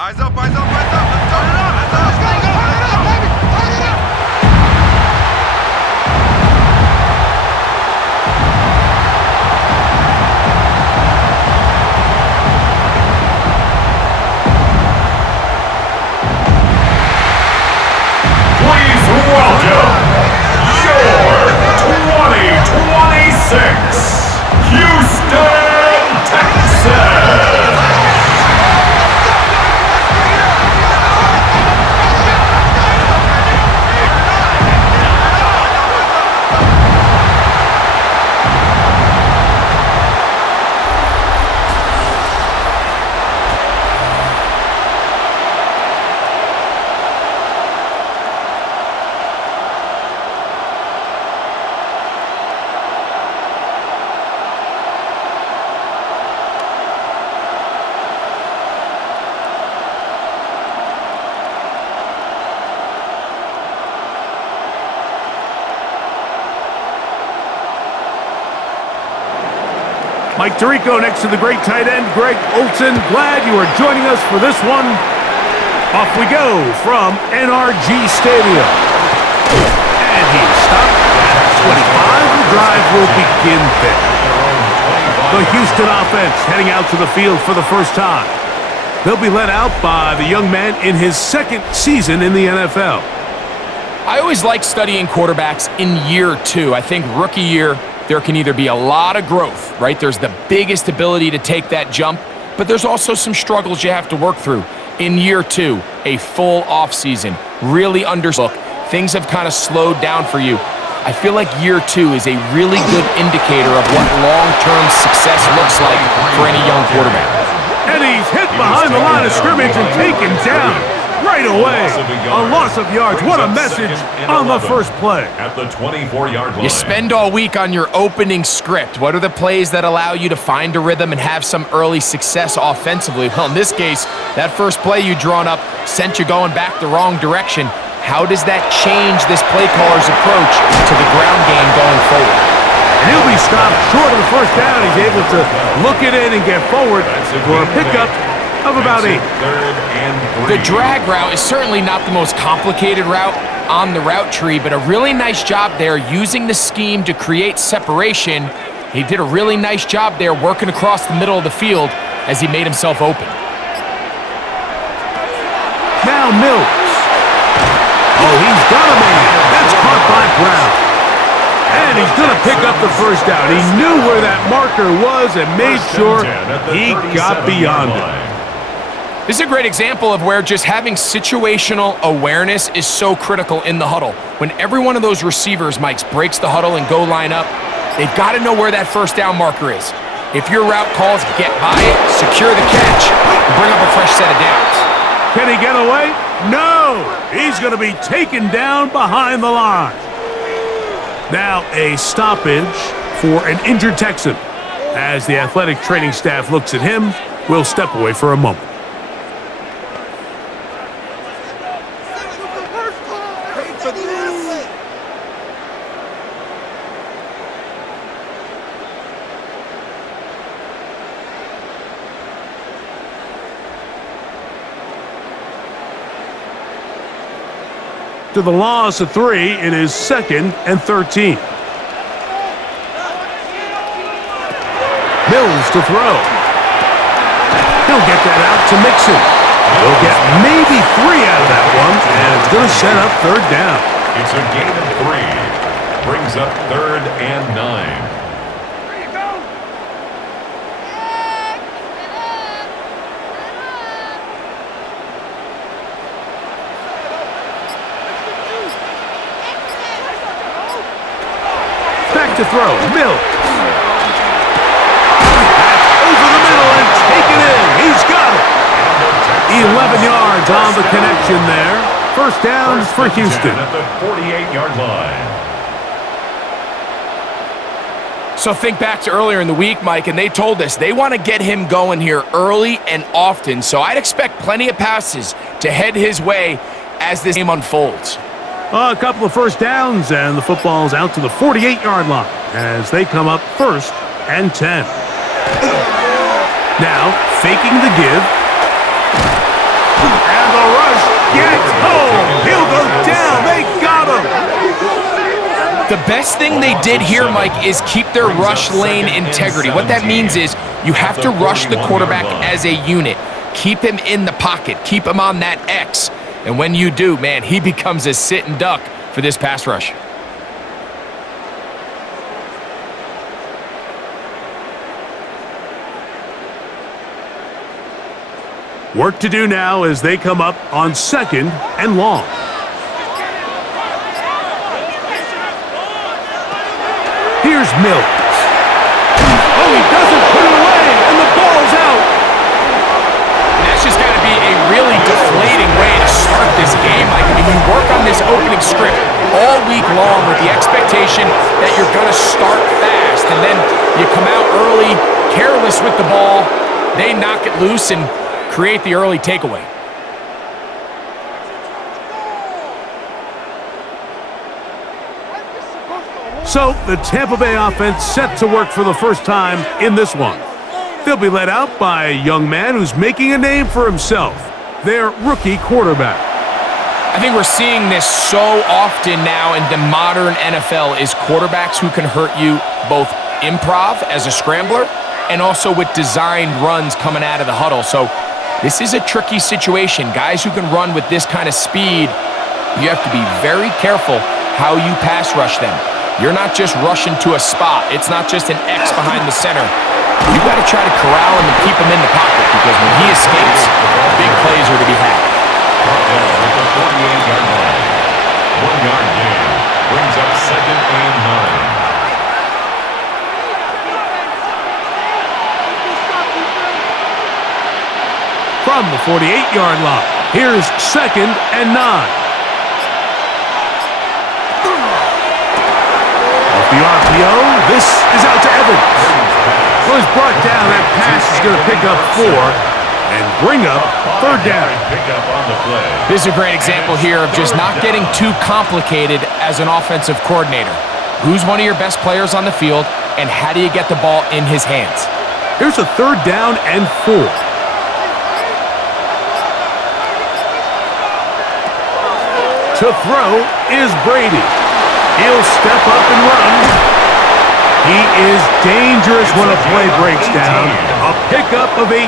Eyes up, eyes up, eyes up. Let's turn it up. Let's go. Turn it up, baby. Turn it up. Please welcome your 2026 Houston Texans. Mike Tirico next to the great tight end, Greg Olsen. Glad you are joining us for this one. Off we go from NRG Stadium. And he's stopped at 25. The drive will begin there. The Houston offense heading out to the field for the first time. They'll be led out by the young man in his second season in the NFL. I always like studying quarterbacks in year two. I think rookie year, there can either be a lot of growth, right? There's the biggest ability to take that jump, but there's also some struggles you have to work through. In year two, a full offseason, really underlook. Things have kind of slowed down for you. I feel like year two is a really good indicator of what long-term success looks like for any young quarterback. And he's hit behind the line of scrimmage and taken down right away. A loss of yards. What a message on the first play. At the 24-yard line. You spend all week on your opening script. What are the plays that allow you to find a rhythm and have some early success offensively? Well, in this case, that first play you drawn up sent you going back the wrong direction. How does that change this play caller's approach to the ground game going forward? And he'll be stopped short of the first down. He's able to look it in and get forward for a pickup of about 8. The drag route is certainly not the most complicated route on the route tree, but a really nice job there using the scheme to create separation. He did a really nice job there working across the middle of the field as he made himself open. Now Mills. Oh, he's got a man. That's caught by Brown. And he's going to pick up the first down. He knew where that marker was and made sure he got beyond it. This is a great example of where just having situational awareness is so critical in the huddle. When every one of those receivers, Mike, breaks the huddle and go line up, they've got to know where that first down marker is. If your route calls, get by it, secure the catch, and bring up a fresh set of downs. Can he get away? No! He's going to be taken down behind the line. Now a stoppage for an injured Texan. As the athletic training staff looks at him, we'll step away for a moment. To the loss of 3, it is 2nd and 13. Mills to throw. He'll get that out to Mixon. He'll get maybe 3 out of that one, and it's going to set up 3rd down. It's a gain of 3. Brings up 3rd and 9. To throw, Mills. That's over the middle and taken in. He's got it. 11 yards on the connection there. First down for Houston. At the 48-yard line. So think back to earlier in the week, Mike, and they told us they want to get him going here early and often. So I'd expect plenty of passes to head his way as this game unfolds. A couple of first downs, and the football's out to the 48-yard line as they come up 1st and 10. Now, faking the give. gets home. He'll go down. They got him. The best thing they did here, Mike, is keep their rush lane integrity. What that means is you have to rush the quarterback as a unit. Keep him in the pocket. Keep him on that X. And when you do, man, he becomes a sit and duck for this pass rush. Work to do now as they come up on 2nd and long. Here's Mills. Oh, he doesn't put it away, and the ball's out. And that's just got to be a really deflating way to start this game. Like, I mean, you work on this opening script all week long with the expectation that you're going to start fast, and then you come out early, careless with the ball. They knock it loose and create the early takeaway. So the Tampa Bay offense set to work for the first time in this one. They'll be led out by a young man who's making a name for himself, their rookie quarterback. I think we're seeing this so often now in the modern NFL is quarterbacks who can hurt you both improv as a scrambler and also with designed runs coming out of the huddle. So this is a tricky situation. Guys who can run with this kind of speed, you have to be very careful how you pass rush them. You're not just rushing to a spot. It's not just an X behind the center. You've got to try to corral him and keep him in the pocket because when he escapes, big plays are to be had. At the 48-yard line. 1-yard gain brings up 2nd and 9. From the 48-yard line, here's 2nd and 9. The RPO, this is out to Evans. Well, he's brought down. That pass is going to pick up 4 and bring up 3rd down. This is a great example here of just not getting too complicated as an offensive coordinator. Who's one of your best players on the field, and how do you get the ball in his hands? Here's a 3rd down and 4. To throw is Brady. He'll step up and run. He is dangerous when a play breaks down. A pickup of 18.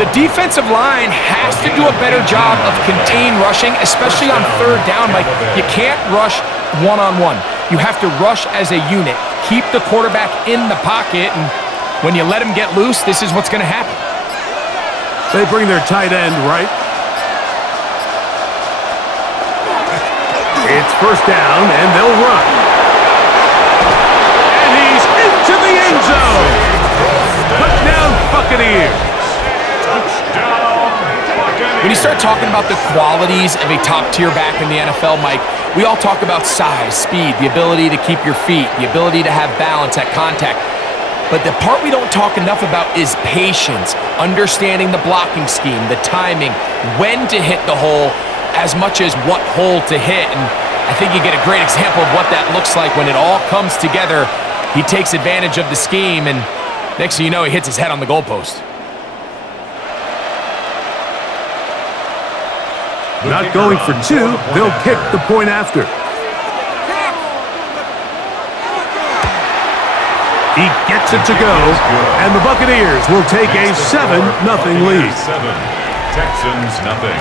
The defensive line has to do a better job of contained rushing, especially on 3rd down. Like, you can't rush one-on-one. You have to rush as a unit. Keep the quarterback in the pocket, and when you let him get loose, this is what's going to happen. They bring their tight end right. It's 1st down, and they'll run. And he's into the end zone. Touchdown, Buccaneers. When you start talking about the qualities of a top-tier back in the NFL, Mike, we all talk about size, speed, the ability to keep your feet, the ability to have balance at contact. But the part we don't talk enough about is patience, understanding the blocking scheme, the timing, when to hit the hole, as much as what hole to hit. And I think you get a great example of what that looks like when it all comes together. He takes advantage of the scheme, and next thing you know, he hits his head on the goalpost. Not going for 2, they'll kick the point after. He gets it to go, and the Buccaneers will take a 7-0 lead. 7, Texans nothing.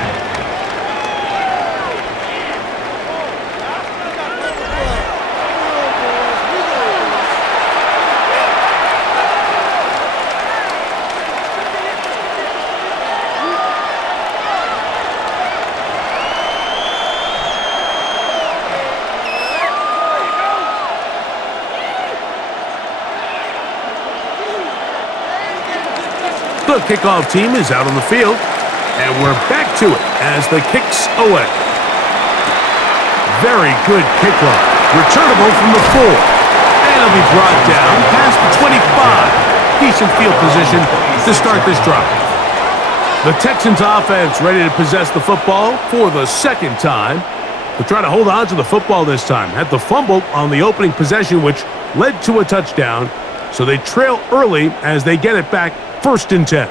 The kickoff team is out on the field, and we're back to it as the kick's away. Very good kickoff. Returnable from the 4. And it'll be brought down past the 25. Decent field position to start this drive. The Texans offense ready to possess the football for the 2nd time. They'll try to hold on to the football this time. Had the fumble on the opening possession, which led to a touchdown. So they trail early as they get it back 1st and 10.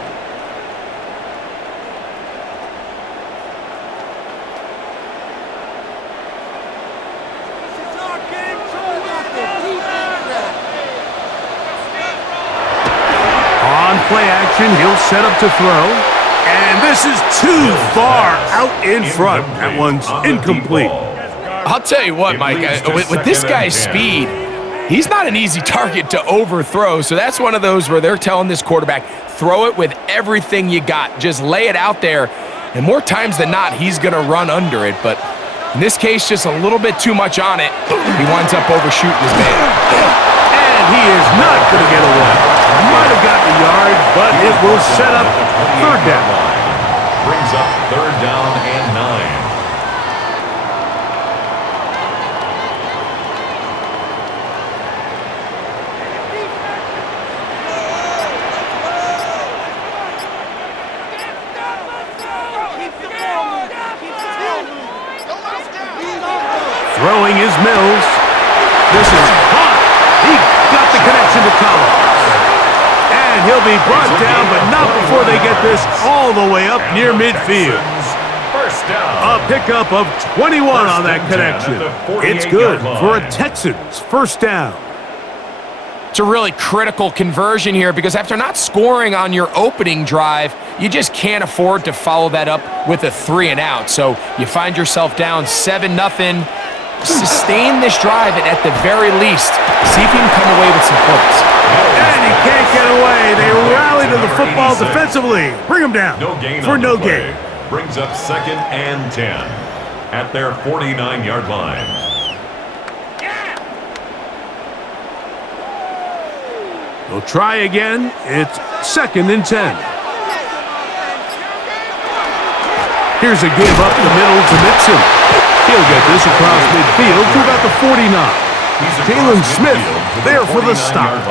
play action. He'll set up to throw. And this is too far out in front. That one's incomplete. I'll tell you what, Mike, with this guy's speed, he's not an easy target to overthrow. So that's one of those where they're telling this quarterback, throw it with everything you got. Just lay it out there. And more times than not, he's going to run under it. But in this case, just a little bit too much on it. He winds up overshooting his man. And he is not going to get away. Might have gotten a yard, but it will set up third down. Brings up third down and 9. Throwing is Mills. This is hot. He got the connection to Collins. And he'll be brought down, but not before they get this all the way up near midfield. First down. A pickup of 21 on that connection. It's good for a Texans first down. It's a really critical conversion here because after not scoring on your opening drive, you just can't afford to follow that up with a 3-and-out. So you find yourself down 7-0. Sustain this drive and at the very least, see if you can come away with some points. And he can't get away. They rally to the football defensively. Bring him down for no gain. Brings up second and 10 at their 49-yard line. They'll try again. It's second and 10. Here's a give up the middle to Mixon. He'll get this across midfield to about the 49. Jalen Smith there for the stop.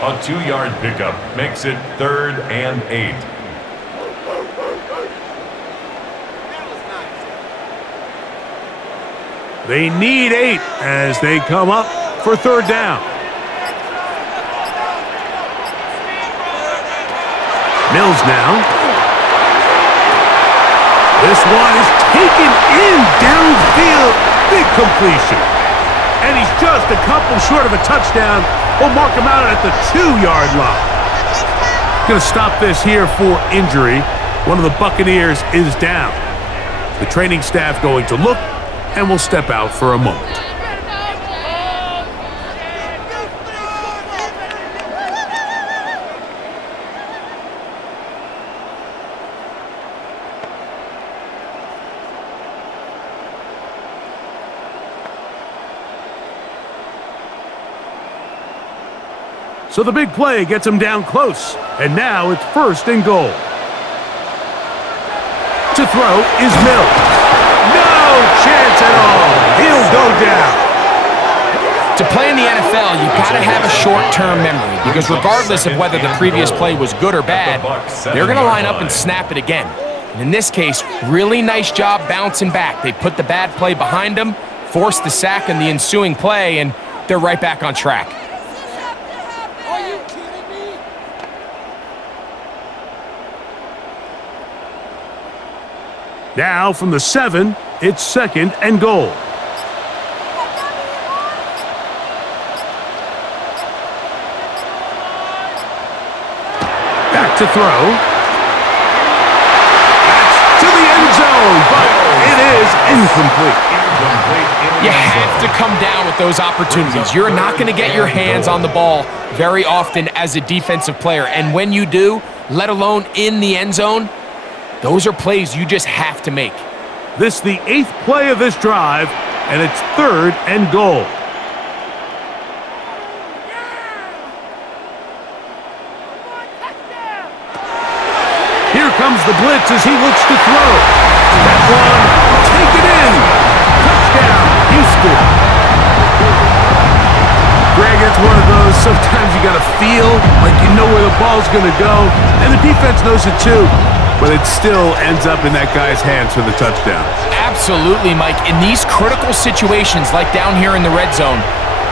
A 2-yard pickup makes it third and 8. They need 8 as they come up for third down. Mills now. This one is taken in downfield. Big completion. And he's just a couple short of a touchdown. We'll mark him out at the 2-yard line. Going to stop this here for injury. One of the Buccaneers is down. The training staff going to look and will step out for a moment. So the big play gets him down close. And now it's first and goal. To throw is Mills. No chance at all. He'll go down. To play in the NFL, you've got to have a short-term memory because regardless of whether the previous play was good or bad, they're going to line up and snap it again. And in this case, really nice job bouncing back. They put the bad play behind them, forced the sack in the ensuing play, and they're right back on track. Now from the 7, it's second and goal. Back to throw. That's to the end zone, but it is incomplete. You have to come down with those opportunities. You're not going to get your hands on the ball very often as a defensive player. And when you do, let alone in the end zone, those are plays you just have to make. This the 8th play of this drive, and it's third and goal. Here comes the blitz as he looks to throw. That one, take it in. Touchdown, Houston. Greg, it's one of those, sometimes you got to feel like you know where the ball's going to go, and the defense knows it too. But it still ends up in that guy's hands for the touchdown. Absolutely, Mike. In these critical situations, like down here in the red zone,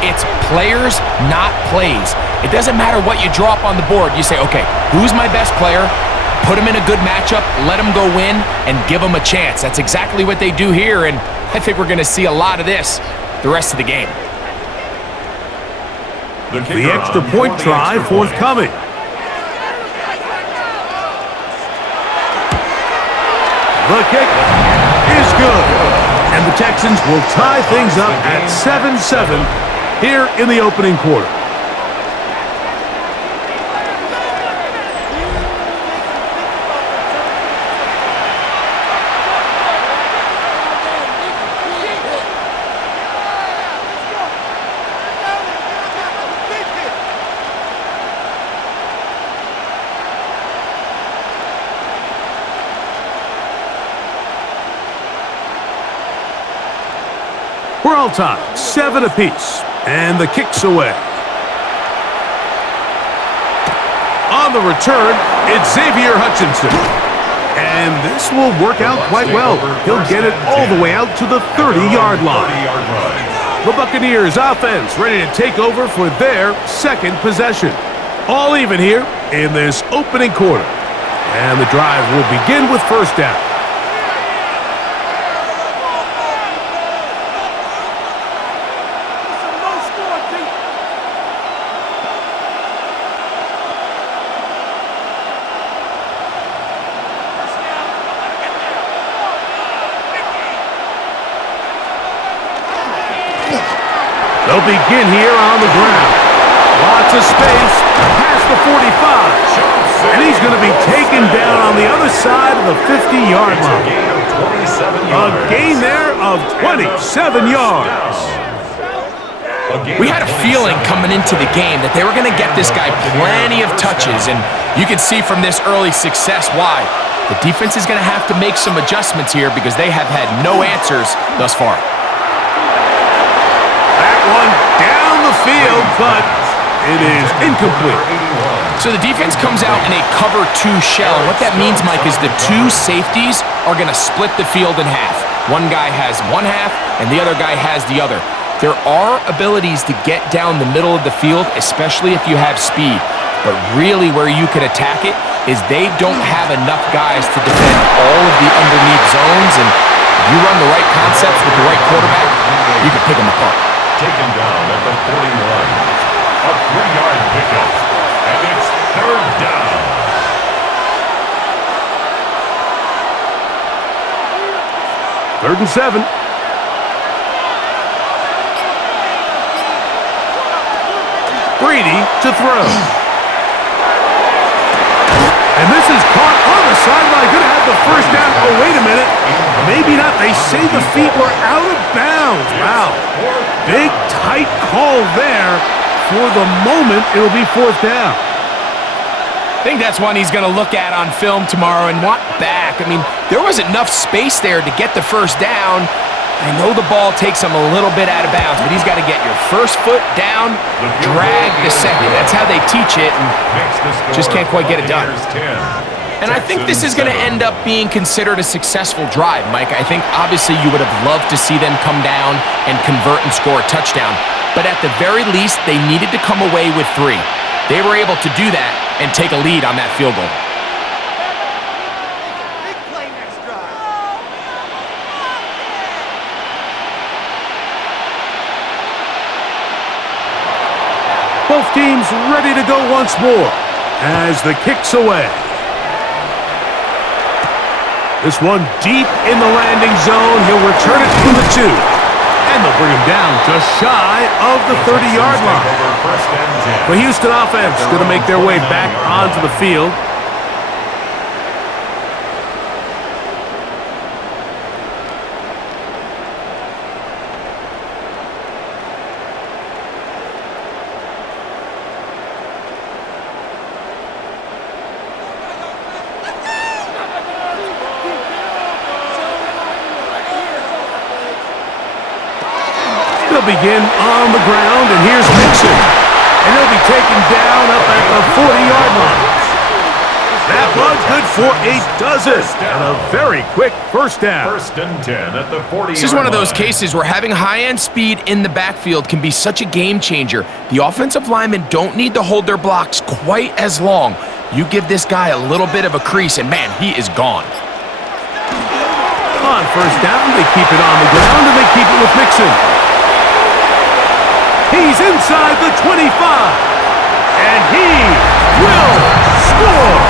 it's players, not plays. It doesn't matter what you draw up on the board. You say, okay, who's my best player? Put him in a good matchup, let him go win, and give him a chance. That's exactly what they do here, and I think we're going to see a lot of this the rest of the game. The extra point try forthcoming. The kick is good. And the Texans will tie things up at 7-7 here in the opening quarter. We're all tied, 7 apiece, and the kick's away. On the return, it's Xavier Hutchinson. And this will work out quite well. He'll get it all the way out to the 30-yard line. The Buccaneers offense ready to take over for their second possession. All even here in this opening quarter. And the drive will begin with first down. They'll begin here on the ground. Lots of space past the 45. And he's going to be taken down on the other side of the 50-yard line. A gain there of 27 yards. We had a feeling coming into the game that they were going to get this guy plenty of touches, and you can see from this early success why. The defense is going to have to make some adjustments here because they have had no answers thus far. One down the field, but it is incomplete. So the defense comes out in a cover 2 shell. What that means, Mike, is the 2 safeties are going to split the field in half. One guy has one half, and the other guy has the other. There are abilities to get down the middle of the field, especially if you have speed. But really where you can attack it is they don't have enough guys to defend all of the underneath zones, and if you run the right concepts with the right quarterback, you can pick them apart. Taken down at the 41. A 3-yard pickup. And it's third down. Third and 7. Brady to throw. And this is caught on the sideline. Going to have the first down. Oh, wait a minute. Maybe not. They say the feet were out of bounds. Wow. Big, tight call there. For the moment, it'll be fourth down. I think that's one he's going to look at on film tomorrow and want back. I mean, there was enough space there to get the first down. I know the ball takes him a little bit out of bounds, but he's got to get your first foot down, drag the second. That's how they teach it, and just can't quite get it done. And I think this is going to end up being considered a successful drive, Mike. I think obviously you would have loved to see them come down and convert and score a touchdown. But at the very least, they needed to come away with 3. They were able to do that and take a lead on that field goal. Big play next drive. Both teams ready to go once more as the kick's away. This one deep in the landing zone. He'll return it to the 2. And they'll bring him down just shy of the 30-yard line. The Houston offense going to make their way back onto the field. They'll begin on the ground, and here's Mixon. And he'll be taken down up at the 40-yard line. That was good for a dozen. And a very quick first down. First and 10 at the 40-yard line. This is one of those cases where having high-end speed in the backfield can be such a game changer. The offensive linemen don't need to hold their blocks quite as long. You give this guy a little bit of a crease, and man, he is gone. On first down, they keep it on the ground, and they keep it with Mixon. He's inside the 25, and he will score.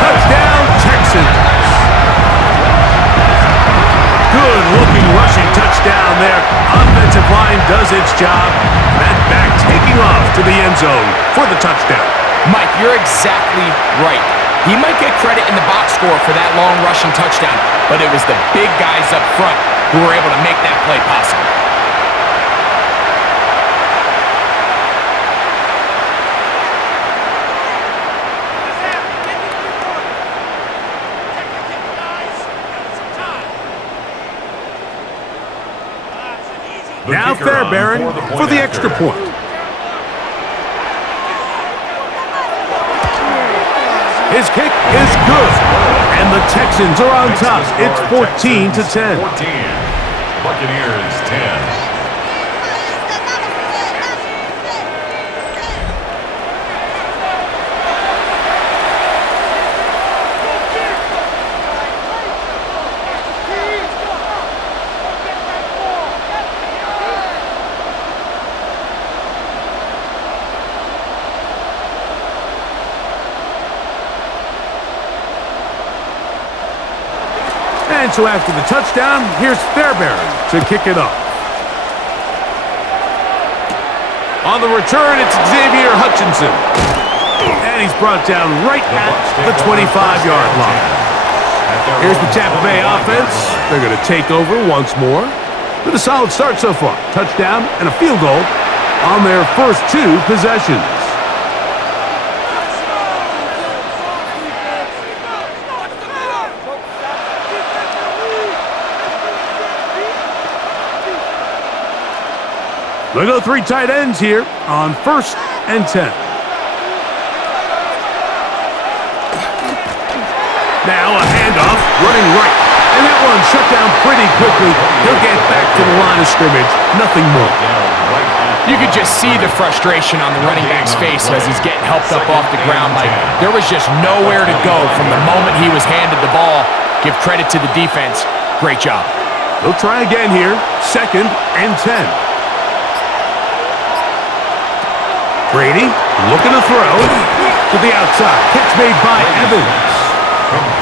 Touchdown, Texans. touchdown there. Offensive line does its job. That back taking off to the end zone for the touchdown. Mike, you're exactly right. He might get credit in the box score for that long rushing touchdown, but it was the big guys up front who were able to make that play possible. Now Fairbairn for the extra point. His kick is good, and the Texans are on top. It's 14-10. 14. Buccaneers 10. And so after the touchdown, here's Fairbairn to kick it off. On the return, it's Xavier Hutchinson. And he's brought down right at the 25-yard line. Here's the Tampa Bay offense. They're going to take over once more with a solid start so far. Touchdown and a field goal on their first two possessions. They go three tight ends here on 1st and 10. Now a handoff, running right. And that one shut down pretty quickly. He'll get back to the line of scrimmage. Nothing more. You could just see the frustration on the running back's face as he's getting helped up off the ground. Like, there was just nowhere to go from the moment he was handed the ball. Give credit to the defense. Great job. They'll try again here. 2nd and 10. Brady looking to throw to the outside. Catch made by Evans.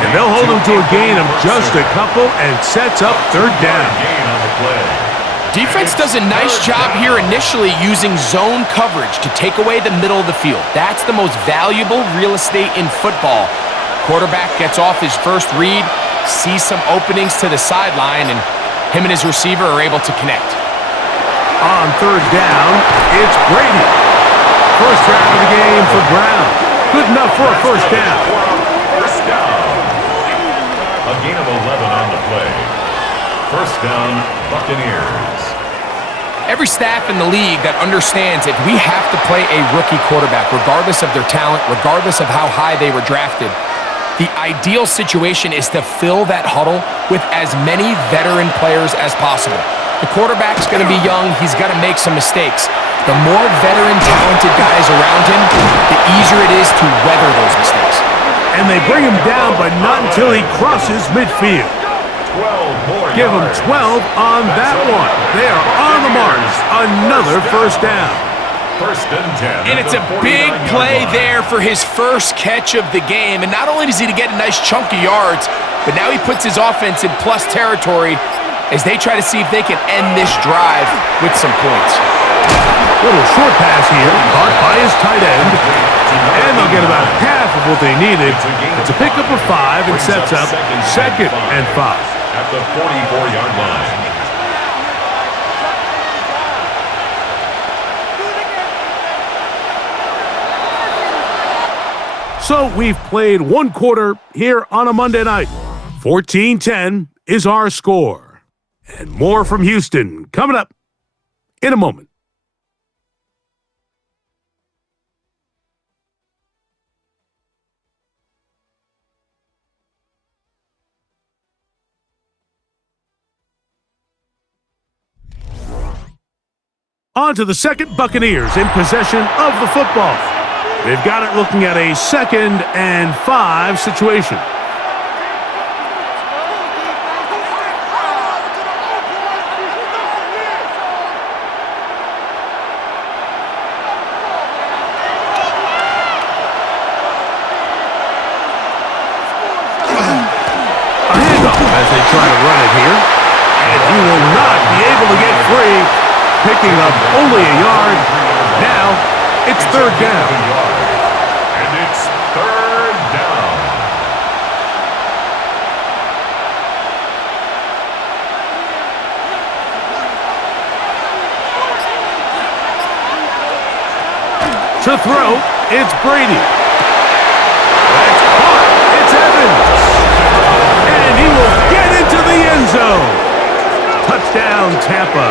And they'll hold him to a gain of just a couple and sets up 3rd down. Defense does a nice job here initially using zone coverage to take away the middle of the field. That's the most valuable real estate in football. Quarterback gets off his first read, sees some openings to the sideline, and him and his receiver are able to connect. On 3rd down, it's Brady. First drive of the game for Brown. Good enough for a first down. First down. A gain of 11 on the play. First down, Buccaneers. Every staff in the league that understands if we have to play a rookie quarterback, regardless of their talent, regardless of how high they were drafted, the ideal situation is to fill that huddle with as many veteran players as possible. The quarterback's going to be young. He's got to make some mistakes. The more veteran, talented guys around him, the easier it is to weather those mistakes. And they bring him down, but not until he crosses midfield. 12 more Give him 12 on that one. They are on the march. Another first down. 1st and 10. And it's a big play there for his first catch of the game. And not only does he get a nice chunk of yards, but now he puts his offense in plus territory as they try to see if they can end this drive with some points. Little short pass here, caught by his tight end. And they'll get about half of what they needed. It's a pickup of 5 and sets up 2nd and 5. At the 44-yard line. So we've played one quarter here on a Monday night. 14-10 is our score. And more from Houston coming up in a moment. On to the second, Buccaneers in possession of the football. They've got it looking at a 2nd and 5 situation. A handoff as they try to run it here. And he will not free, picking up only a yard. Now it's third down. And it's third down. To throw, it's Brady. That's caught. It's Evans. And he will get into the end zone. Touchdown, Tampa.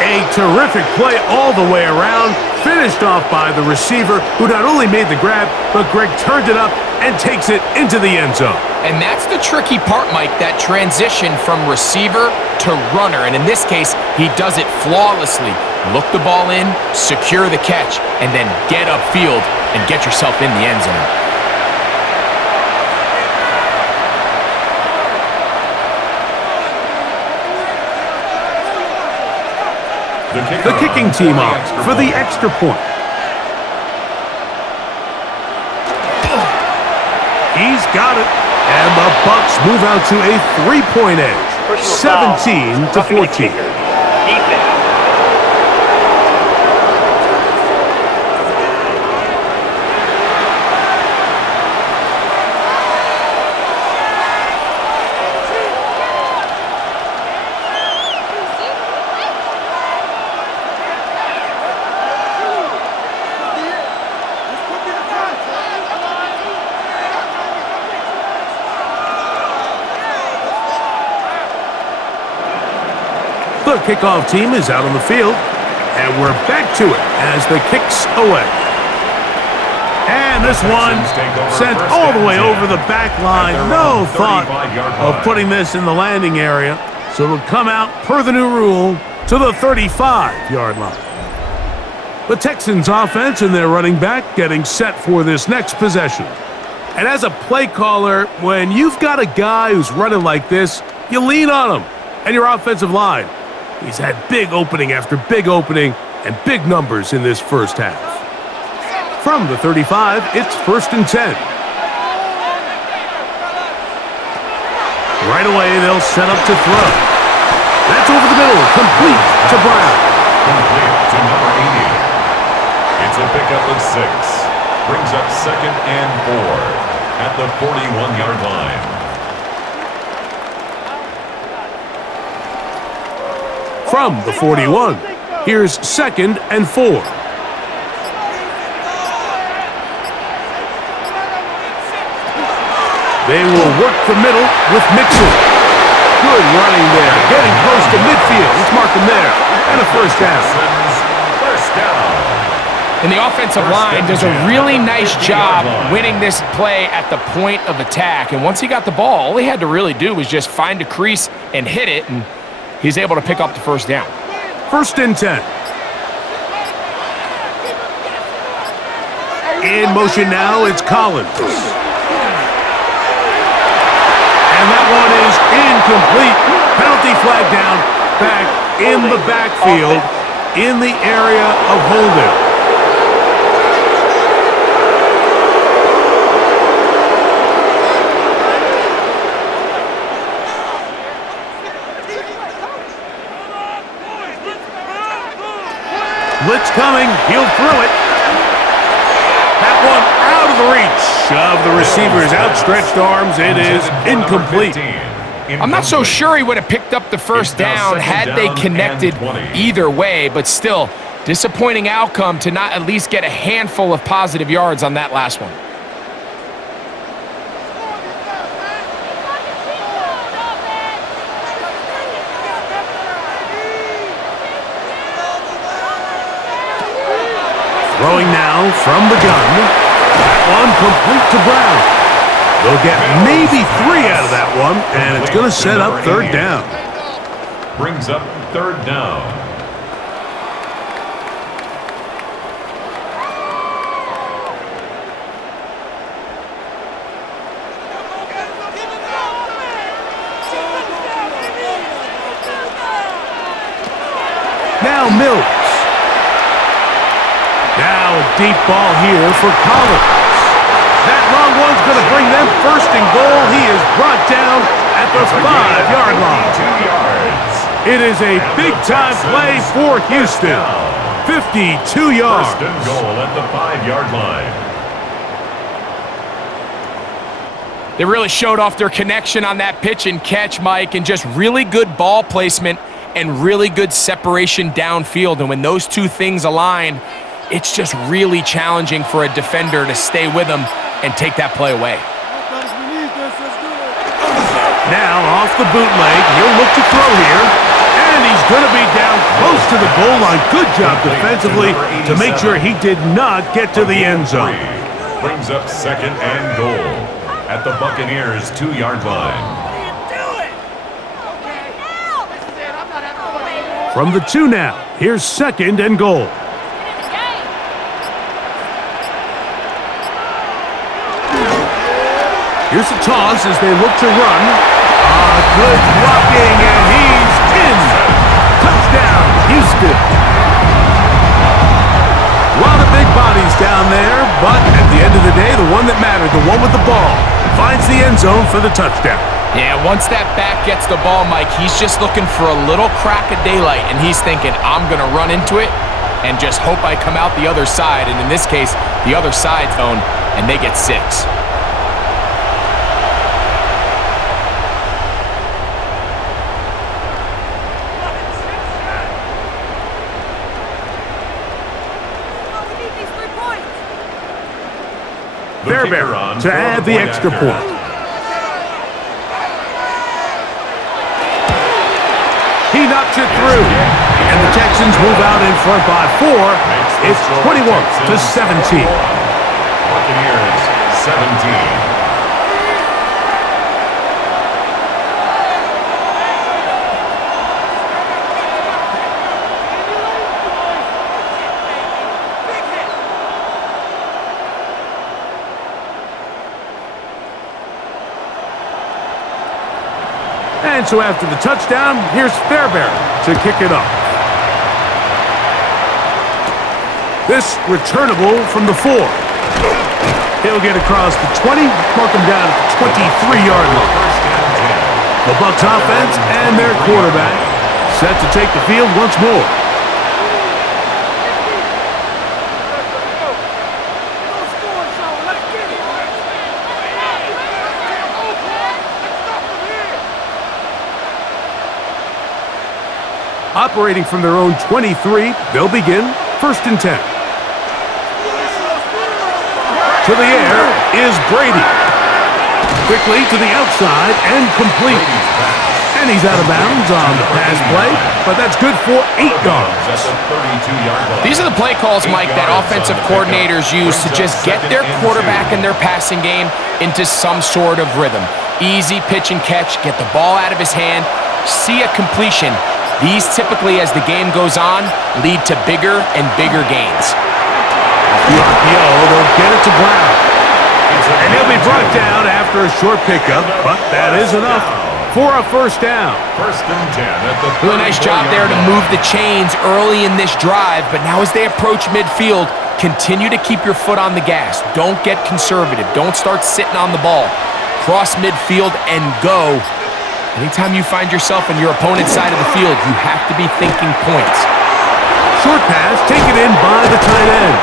A terrific play all the way around, finished off by the receiver, who not only made the grab, but Greg turned it up and takes it into the end zone. And that's the tricky part, Mike, that transition from receiver to runner. And in this case, he does it flawlessly. Look the ball in, secure the catch, and then get upfield and get yourself in the end zone. The kicking team off for the extra point. He's got it. And the Bucs move out to a 3-point edge, 17-14. The kickoff team is out on the field, and we're back to it as the kick's away. And this one sent all the way over the back line. No thought of putting this in the landing area, so it'll come out per the new rule to the 35-yard line. The Texans offense and their running back getting set for this next possession. And as a play caller, when you've got a guy who's running like this, you lean on him and your offensive line. He's had big opening after big opening and big numbers in this first half. From the 35, it's 1st and 10. Right away, they'll set up to throw. That's over the middle, complete to Brown. Complete to number 80. It's a pickup of 6. Brings up 2nd and 4 at the 41-yard line. From the 41, here's 2nd and 4. They will work the middle with Mixon. Good running there, getting close to midfield. Let's mark him there, and a first down. First down. And the offensive line does a really nice job winning this play at the point of attack. And once he got the ball, all he had to really do was just find a crease and hit it, and he's able to pick up the first down. 1st and 10. In motion now, it's Collins. And that one is incomplete. Penalty flag down, back in the backfield, in the area of holding. Blitz coming, he'll throw it. That one out of the reach of the receiver's outstretched arms. It is incomplete. I'm not so sure he would have picked up the first down had they connected either way, but still, disappointing outcome to not at least get a handful of positive yards on that last one. Throwing now from the gun. That one complete to Brown. They'll get maybe 3 out of that one, and it's going to set up 3rd down. Brings up 3rd down. Now Mills. Now a deep ball here for Collins. That long one's going to bring them 1st and goal. He is brought down at the 5-yard line. 2 yards. It is a big-time play for Houston. 52 yards. First and goal at the 5-yard line. They really showed off their connection on that pitch and catch, Mike, and just really good ball placement and really good separation downfield. And when those two things align, it's just really challenging for a defender to stay with them and take that play away. Now off the bootleg, he'll look to throw here, and he's going to be down close to the goal line. Good job defensively to make sure he did not get to the end zone. Brings up second and goal at the Buccaneers' 2-yard line. From the 2 now, here's second and goal. Here's the toss as they look to run. Good blocking, and he's in. Touchdown, Houston. A lot of big bodies down there, but at the end of the day, the one that mattered, the one with the ball, finds the end zone for the touchdown. Yeah, once that back gets the ball, Mike, he's just looking for a little crack of daylight, and he's thinking, I'm going to run into it and just hope I come out the other side, and in this case, the other side zone, and they get 6. Fairbairn to add the extra point. He knocks it through, and the Texans move out in front by 4. It's 21-17. Buccaneers 17. And so after the touchdown, here's Fairbairn to kick it up. This returnable from the 4. He'll get across the 20, mark him down at the 23-yard line. The Bucs offense and their quarterback set to take the field once more. Operating from their own 23, they'll begin 1st and 10. To the air is Brady. Quickly to the outside and complete. And he's out of bounds on the pass play, but that's good for 8 yards. These are the play calls, Mike, that offensive coordinators use to just get their quarterback and their passing game into some sort of rhythm. Easy pitch and catch, get the ball out of his hand, see a completion. These typically, as the game goes on, lead to bigger and bigger gains. The RPO, they'll get it to Brown. And he'll be brought down after a short pickup, but that is enough for a 1st down. 1st and 10 at the Really nice job there to move the chains early in this drive, but now as they approach midfield, continue to keep your foot on the gas. Don't get conservative. Don't start sitting on the ball. Cross midfield and go. Anytime you find yourself on your opponent's side of the field, you have to be thinking points. Short pass taken in by the tight end.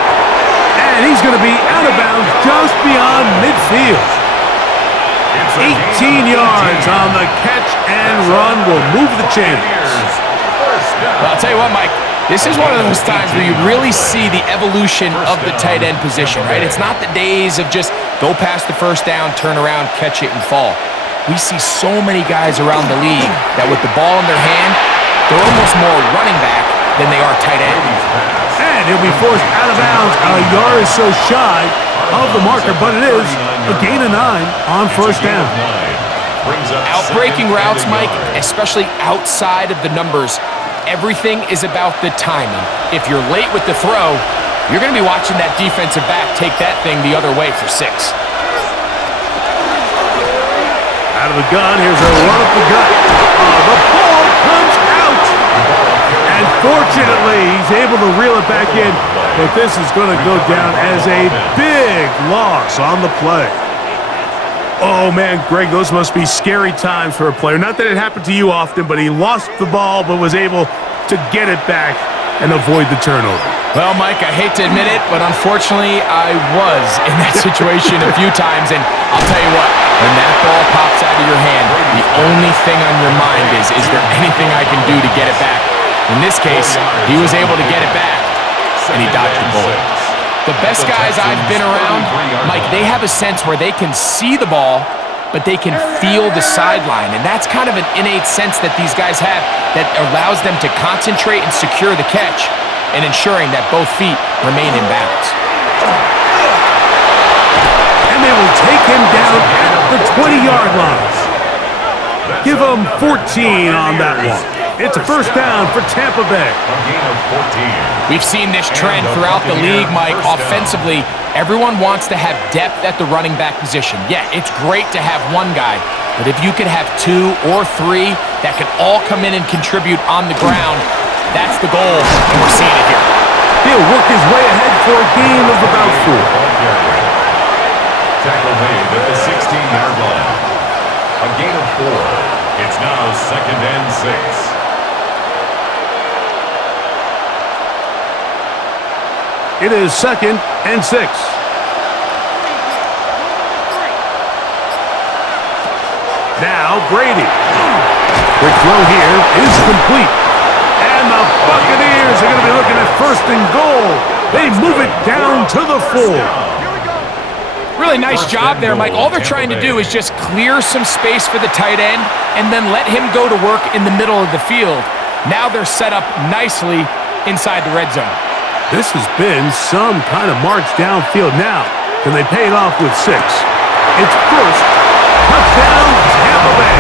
And he's going to be out of bounds just beyond midfield. 18 yards on the catch and run will move the chains. Well, I'll tell you what, Mike, this is one of those times where you really see the evolution of the tight end position, right? It's not the days of just go past the 1st down, turn around, catch it, and fall. We see so many guys around the league that with the ball in their hand, they're almost more running back than they are tight end. And he'll be forced out of bounds a yard or so shy of the marker, but it is a gain of 9 on 1st down. Out-breaking routes, Mike, especially outside of the numbers, everything is about the timing. If you're late with the throw, you're going to be watching that defensive back take that thing the other way for 6. Out of the gun, here's a run up the gut. The ball comes out. And fortunately, he's able to reel it back in. But this is going to go down as a big loss on the play. Oh, man, Greg, those must be scary times for a player. Not that it happened to you often, but he lost the ball but was able to get it back and avoid the turnover. Well, Mike, I hate to admit it, but unfortunately, I was in that situation a few times, and I'll tell you what, when that ball pops out of your hand, the only thing on your mind is there anything I can do to get it back? In this case, he was able to get it back, and he dodged the bullet. The best guys I've been around, Mike, they have a sense where they can see the ball, but they can feel the sideline, and that's kind of an innate sense that these guys have that allows them to concentrate and secure the catch and ensuring that both feet remain in bounds. And they will take him down at the 20-yard line. Give him 14 on that one. It's a first down for Tampa Bay. A gain of 14. We've seen this trend throughout the league, Mike. Offensively, everyone wants to have depth at the running back position. Yeah, it's great to have one guy, but if you could have two or three that could all come in and contribute on the ground, that's the goal, and we're seeing it here. He'll work his way ahead for a gain of about 4. Tackle made at the 16-yard line. A gain of 4. It's now 2nd and 6. It is 2nd and 6. Now Brady. Quick throw here is complete. And the Buccaneers are going to be looking at 1st and goal. They move it down to the 4. Really nice job there, Mike. All they're trying to do is just clear some space for the tight end and then let him go to work in the middle of the field. Now they're set up nicely inside the red zone. This has been some kind of march downfield now. Can they pay it off with 6? It's first. Touchdown, Tampa Bay.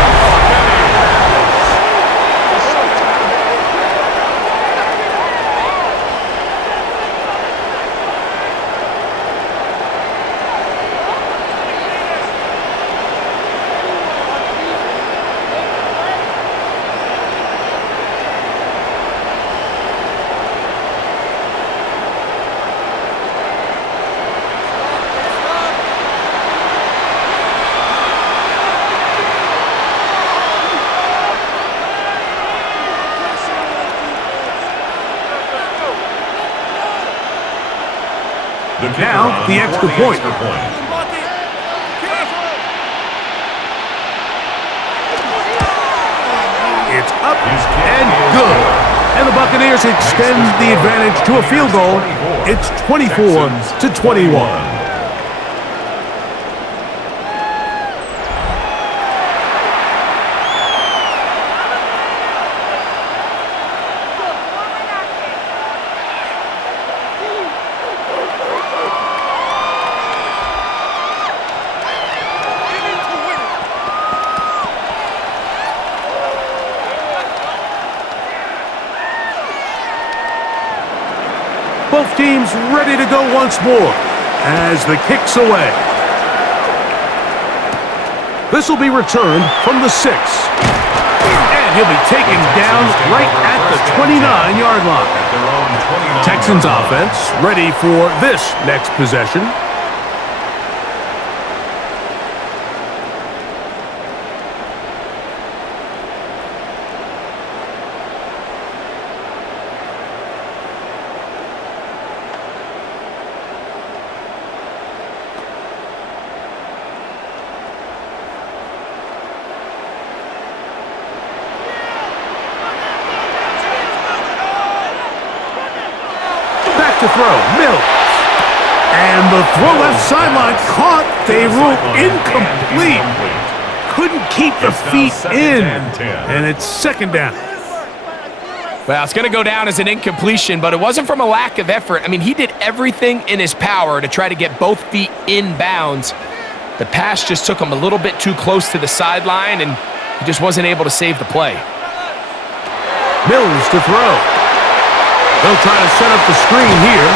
Now, the extra point. It's up and good. And the Buccaneers extend the advantage to a field goal. It's 24-21. Both teams ready to go once more as the kick's away. This will be returned from the 6. And he'll be taken down right at the 29-yard line. Texans offense ready for this next possession. To throw, Mills. And the throw left sideline caught. They rule incomplete. Couldn't keep the feet in. And it's 2nd down. Well, it's going to go down as an incompletion, but it wasn't from a lack of effort. I mean, he did everything in his power to try to get both feet in bounds. The pass just took him a little bit too close to the sideline, and he just wasn't able to save the play. Mills to throw. They'll try to set up the screen here.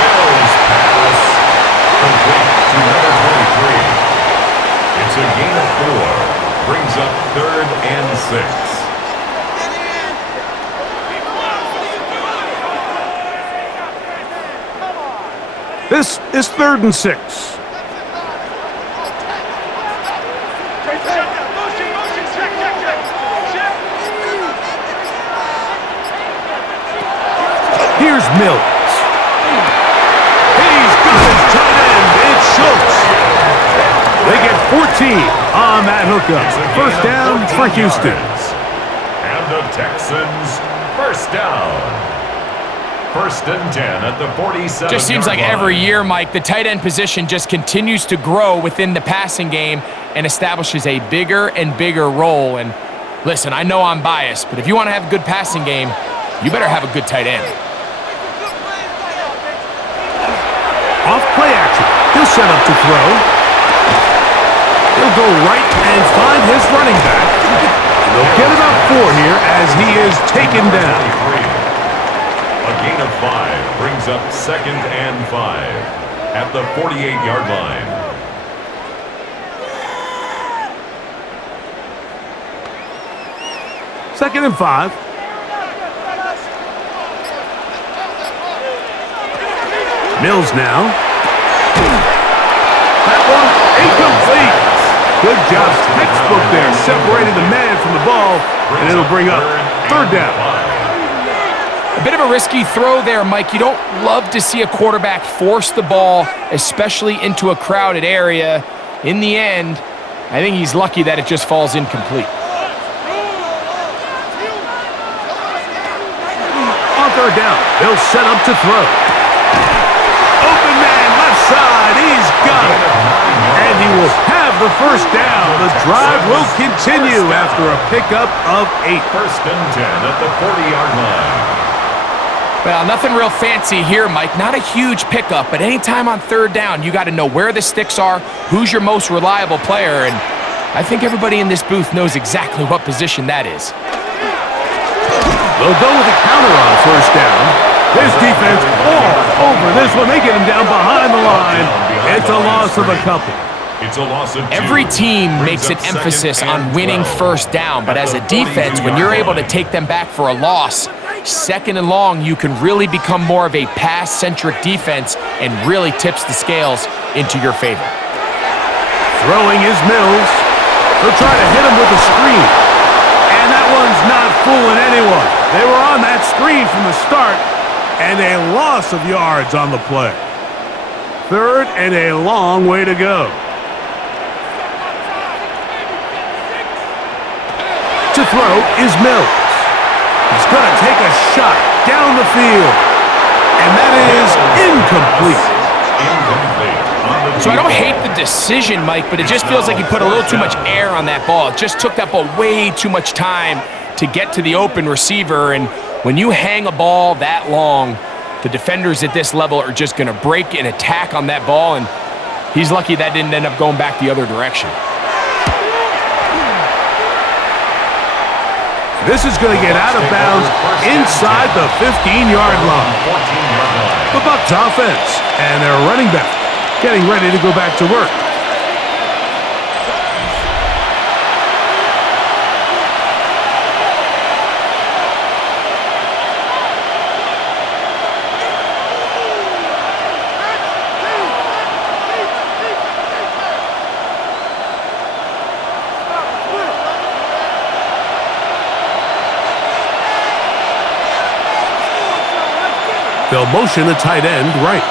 Mills pass complete to number 23. It's a gain of 4. Brings up 3rd and 6. This is 3rd and 6. Here's Mills. He's got his tight end. It's Schultz. They get 14 on that hookup. First down for Houston. And the Texans, first down. First and 10 at the 47-yard Just seems like line. every year, Mike, the tight end position just continues to grow within the passing game and establishes a bigger and bigger role. And listen, I know I'm biased, but if you want to have a good passing game, you better have a good tight end. Off play action. He'll set up to throw. He'll go right and find his running back. They'll get about 4 here as he is taken down. A gain of 5 brings up second and 5 at the 48-yard line. Second and 5. Mills now. That one incomplete. Good job. Textbook there. Separated the man from the ball, and it'll bring up third down. A bit of a risky throw there, Mike. You don't love to see a quarterback force the ball, especially into a crowded area. In the end, I think he's lucky that it just falls incomplete. On third down, they'll set up to throw. Open man, left side, he's got it. And he will have the first down. The drive will continue after a pickup of 8. First and 10 at the 40-yard line. Well, nothing real fancy here, Mike. Not a huge pickup, but anytime on third down, you got to know where the sticks are, who's your most reliable player, and I think everybody in this booth knows exactly what position that is. They'll go with a counter on first down. This defense all over this one. They get him down behind the line. It's a loss of a couple. It's a loss of 2. Every team makes an Brings up emphasis second on and winning 12 first down, but as a at the defense, when you're able to take them back for a loss, second and long, you can really become more of a pass-centric defense and really tips the scales into your favor. Throwing is Mills. He'll try to hit him with a screen. And that one's not fooling anyone. They were on that screen from the start, and a loss of yards on the play. Third and a long way to go. To throw is Mills. He's going to take a shot down the field. And that is incomplete. So I don't hate the decision, Mike, but it just feels like he put a little too much air on that ball. It just took that ball way too much time to get to the open receiver. And when you hang a ball that long, the defenders at this level are just going to break and attack on that ball. And he's lucky that didn't end up going back the other direction. This is going to get out of bounds inside the 15-yard line. The Bucs offense and their running back getting ready to go back to work. They'll motion a tight end right.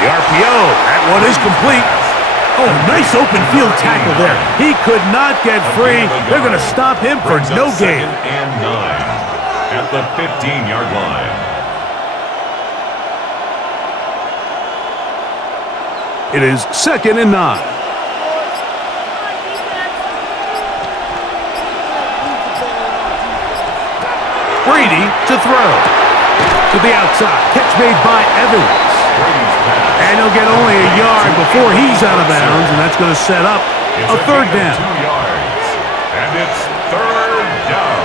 The RPO, that one is complete. Oh, nice open field tackle there. He could not get free. They're going to stop him for no gain. Second and 9 at the 15-yard line. It is second and 9. Brady to throw. To the outside. Catch made by Evans. And he'll get only a yard before he's out of bounds, and that's going to set up a third down. 2 yards. And it's third down.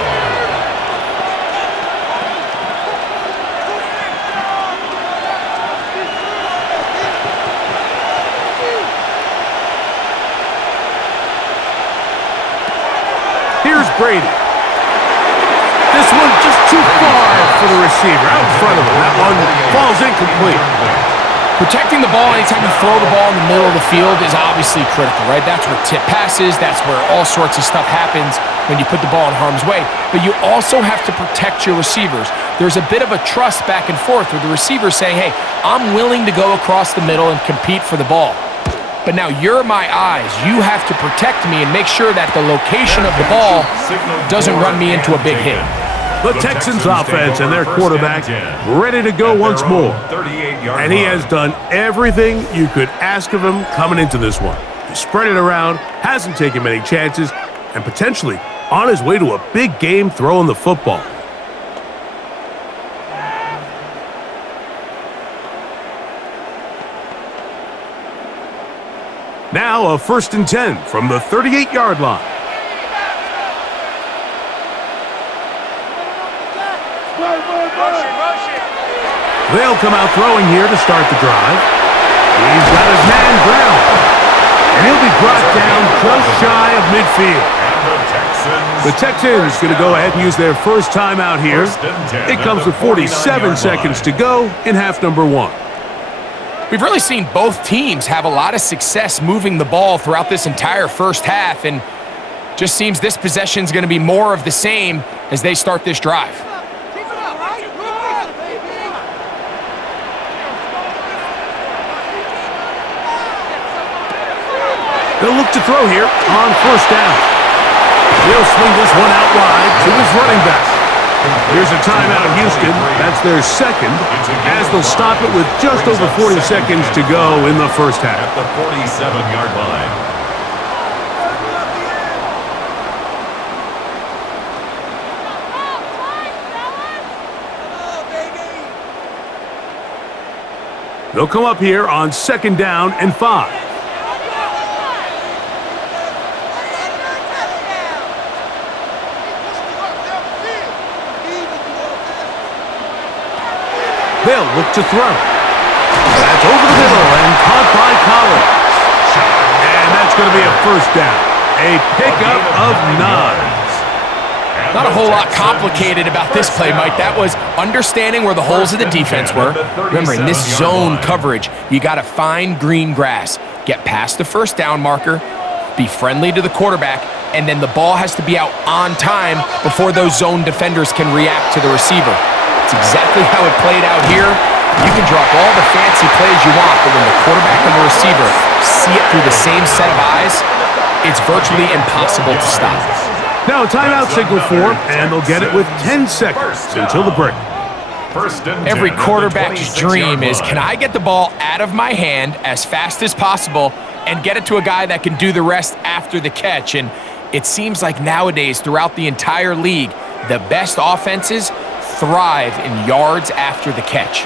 Here's Brady. This one just too far for the receiver, out in front of him. That one falls incomplete. Protecting the ball anytime you throw the ball in the middle of the field is obviously critical, right? That's where tip passes, that's where all sorts of stuff happens when you put the ball in harm's way. But you also have to protect your receivers. There's a bit of a trust back and forth with the receiver saying, hey, I'm willing to go across the middle and compete for the ball. But now you're my eyes. You have to protect me and make sure that the location of the ball doesn't run me into a big hit. The Texans offense and their quarterback ready to go once more. And he has done everything you could ask of him coming into this one. He spread it around, hasn't taken many chances, and potentially on his way to a big game throwing the football. Now a 1st and 10 from the 38-yard line. They'll come out throwing here to start the drive. He's got his man ground. And he'll be brought down just shy of midfield. The Texans going to go ahead and use their first timeout here. It comes with 47 seconds to go in half number 1. We've really seen both teams have a lot of success moving the ball throughout this entire first half, and just seems this possession is going to be more of the same as they start this drive. They'll look to throw here on 1st down. He'll swing this one out wide to his running back. Here's a timeout, Houston. That's their second, as they'll stop it with just over 40 seconds to go in the first half. At the 47-yard line. They'll come up here on 2nd down and 5. They'll look to throw. That's over the middle and caught by Collins. And that's going to be a 1st down. A pickup of 9. Not a whole lot complicated about this play, Mike. That was understanding where the holes of the defense were. Remember, in this zone coverage, you got to find green grass. Get past the 1st down marker, be friendly to the quarterback, and then the ball has to be out on time before those zone defenders can react to the receiver. It's exactly how it played out here. You can drop all the fancy plays you want, but when the quarterback and the receiver see it through the same set of eyes, it's virtually impossible to stop. Now a timeout signal for, and they'll get it with 10 seconds until the break. Every quarterback's dream is, can I get the ball out of my hand as fast as possible and get it to a guy that can do the rest after the catch? And it seems like nowadays, throughout the entire league, the best offenses thrive in yards after the catch.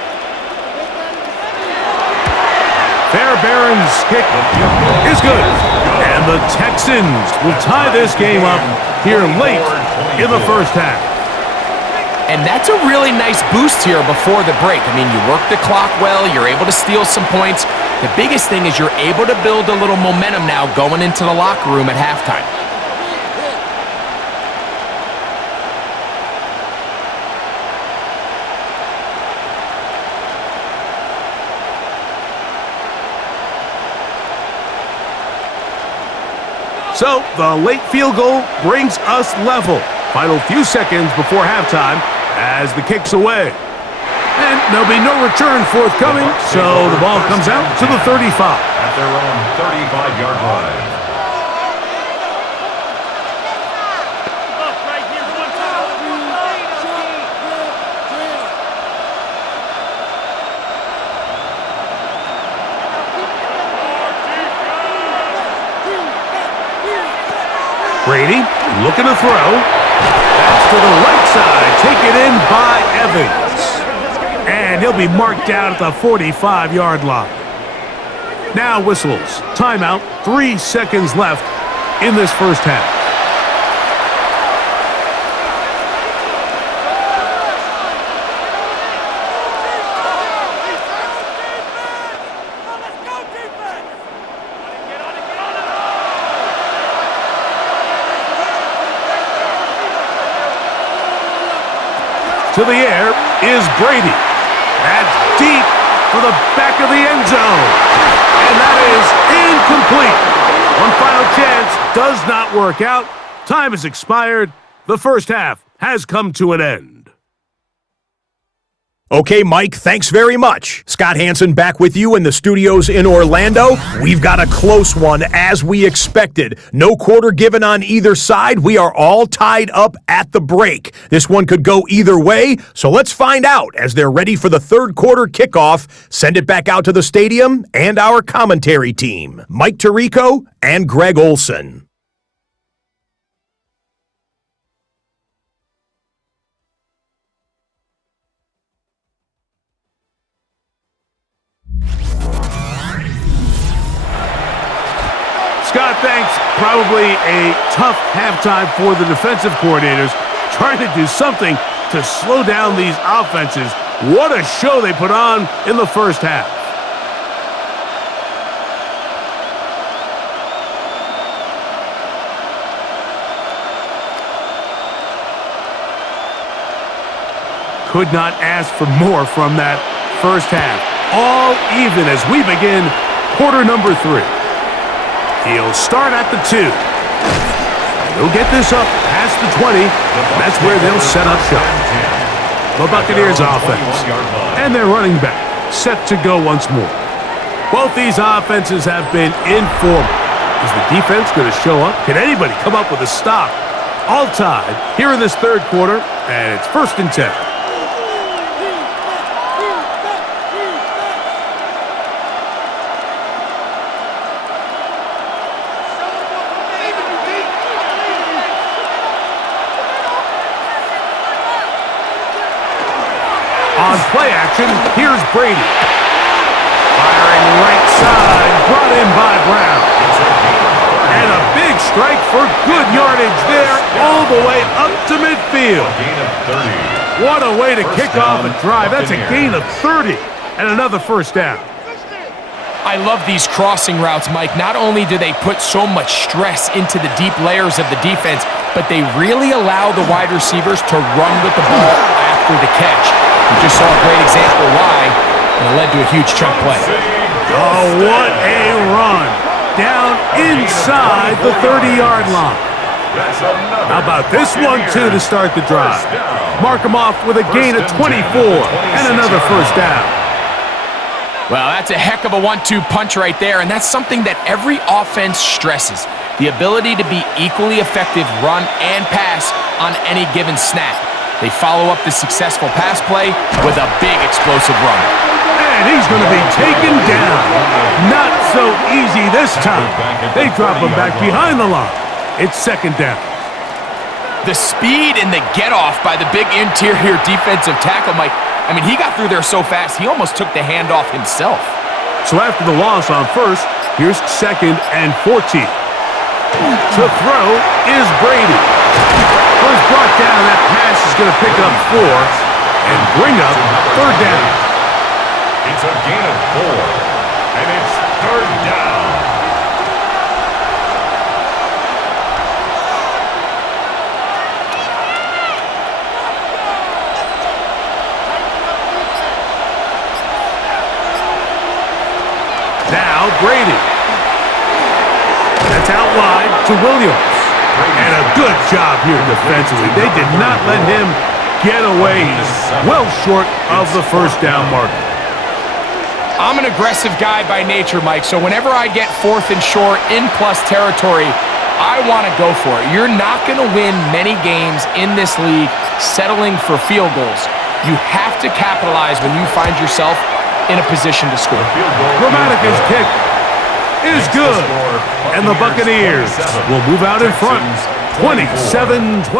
Fairbairn's kick is good. And the Texans will tie this game up here late in the first half. And that's a really nice boost here before the break. I mean, you work the clock well, you're able to steal some points. The biggest thing is you're able to build a little momentum now going into the locker room at halftime. So the late field goal brings us level. Final few seconds before halftime as the kick's away. And there'll be no return forthcoming, so the ball comes out to the 35. At their own 35-yard line. Brady looking to throw. That's to the right side. Taken in by Evans. And he'll be marked down at the 45-yard line. Now whistles. Timeout. 3 seconds left in this first half. To the air is Brady. That's deep for the back of the end zone. And that is incomplete. One final chance does not work out. Time has expired. The first half has come to an end. Okay, Mike, thanks very much. Scott Hansen back with you in the studios in Orlando. We've got a close one, as we expected. No quarter given on either side. We are all tied up at the break. This one could go either way, so let's find out as they're ready for the third quarter kickoff. Send it back out to the stadium and our commentary team, Mike Tirico and Greg Olson. Scott, thanks. Probably a tough halftime for the defensive coordinators, trying to do something to slow down these offenses. What a show they put on in the first half. Could not ask for more from that first half. All even as we begin quarter number 3. He'll start at the 2. He'll get this up past the 20. That's where they'll set up shop. The Buccaneers offense and their running back set to go once more. Both these offenses have been informal. Is the defense going to show up? Can anybody come up with a stop? All tied here in this third quarter, and it's 1st and 10. On play action, here's Brady. Firing right side, brought in by Brown. And a big strike for good yardage there, all the way up to midfield. What a way to kick off a drive. That's a gain of 30 and another first down. I love these crossing routes, Mike. Not only do they put so much stress into the deep layers of the defense, but they really allow the wide receivers to run with the ball after the catch. We just saw a great example why, and it led to a huge chunk play. Oh, what a run. Down inside the 30-yard line. How about this one, too, to start the drive? Mark him off with a gain of 24 and another first down. Well, that's a heck of a 1-2 punch right there, and that's something that every offense stresses. The ability to be equally effective run and pass on any given snap. They follow up the successful pass play with a big explosive run. And he's going to be taken down. Not so easy this time. They drop him back behind the line. It's 2nd down. The speed and the get-off by the big interior defensive tackle, Mike. I mean, he got through there so fast, he almost took the handoff himself. So after the loss on first, here's 2nd and 14. To throw is Brady. First brought down, that pass is going to pick up 4 and bring up 3rd down. It's a gain of 4, and it's 3rd down. Now Brady. That's out wide to Williams. And a good job here defensively. They did not let him get away. He's well short of the first down marker. I'm an aggressive guy by nature, Mike, so whenever I get 4th and short in plus territory, I want to go for it. You're not going to win many games in this league settling for field goals. You have to capitalize when you find yourself in a position to score. Grammatic's kick is good, and the Buccaneers will move out in front, 27-24.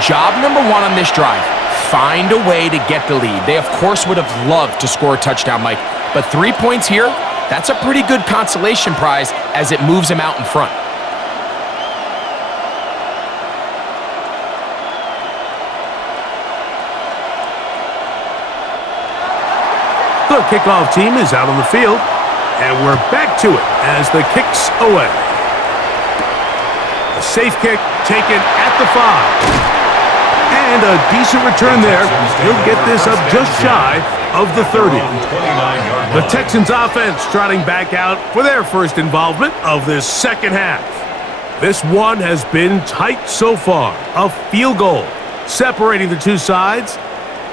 Job number 1 on this drive, find a way to get the lead. They, of course, would have loved to score a touchdown, Mike, but 3 points here, that's a pretty good consolation prize as it moves them out in front. The kickoff team is out on the field, and we're back to it as the kick's away. A safe kick taken at the 5. And a decent return there. He'll get this up just shy of the 30. Their own 29-yard The line. Texans offense trotting back out for their first involvement of this second half. This one has been tight so far. A field goal separating the two sides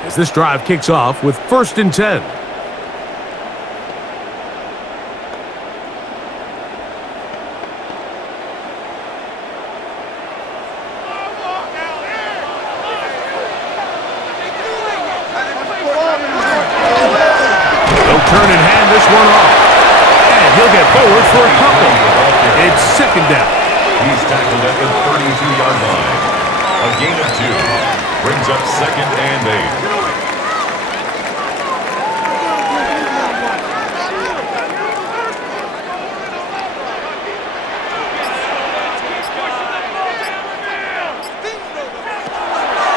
as this drive kicks off with 1st and 10. They'll turn and hand this one off. And he'll get forward for a couple. It's 2nd down. He's tackled at the 32-yard line. A gain of 2. Brings up 2nd and 8.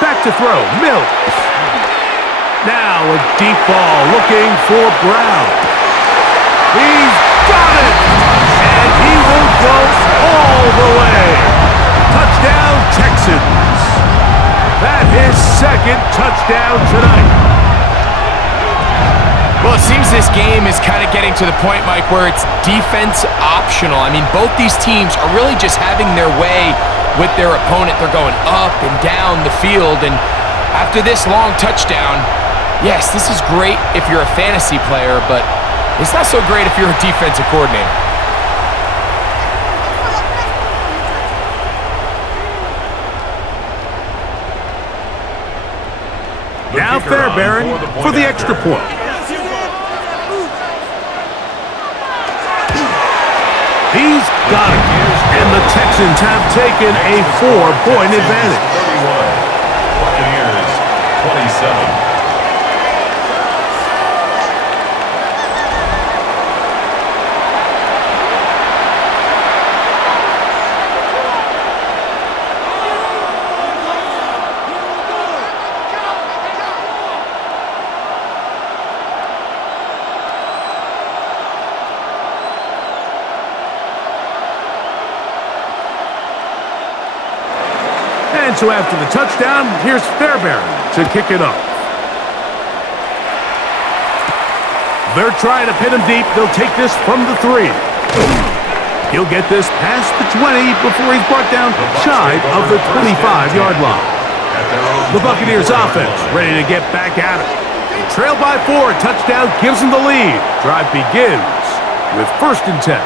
Back to throw, Mills. Now a deep ball looking for Brown. He's got it! And he will go all the way. Touchdown, Texans. That his 2nd touchdown tonight. Well, it seems this game is kind of getting to the point, Mike, where it's defense optional. I mean, both these teams are really just having their way with their opponent. They're going up and down the field, and after this long touchdown, yes, this is great if you're a fantasy player, but it's not so great if you're a defensive coordinator. Now Fairbairn for the extra point. He's got it. And the Texans have taken a 4-point advantage. 31. Buccaneers 27. And so after the touchdown, here's Fairbairn to kick it off. They're trying to pin him deep. They'll take this from the 3. He'll get this past the 20 before he's brought down shy of the 25-yard line. The Buccaneers offense ready to get back at it. Trailed by 4, touchdown gives them the lead. Drive begins with 1st and 10.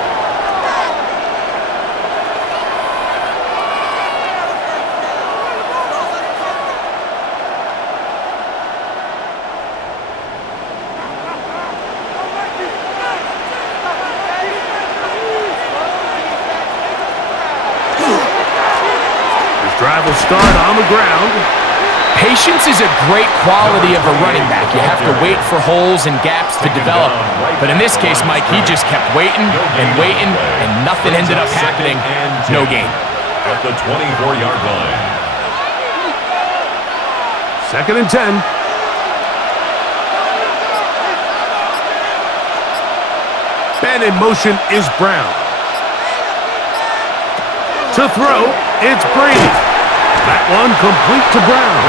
Drive will start on the ground. Patience is a great quality of a running back. You have to wait for holes and gaps to develop. But in this case, Mike, he just kept waiting and waiting, and nothing ended up happening. No gain. At the 24-yard line. 2nd and 10. And in motion is Brown. To throw, it's Brady. That one complete to Brown.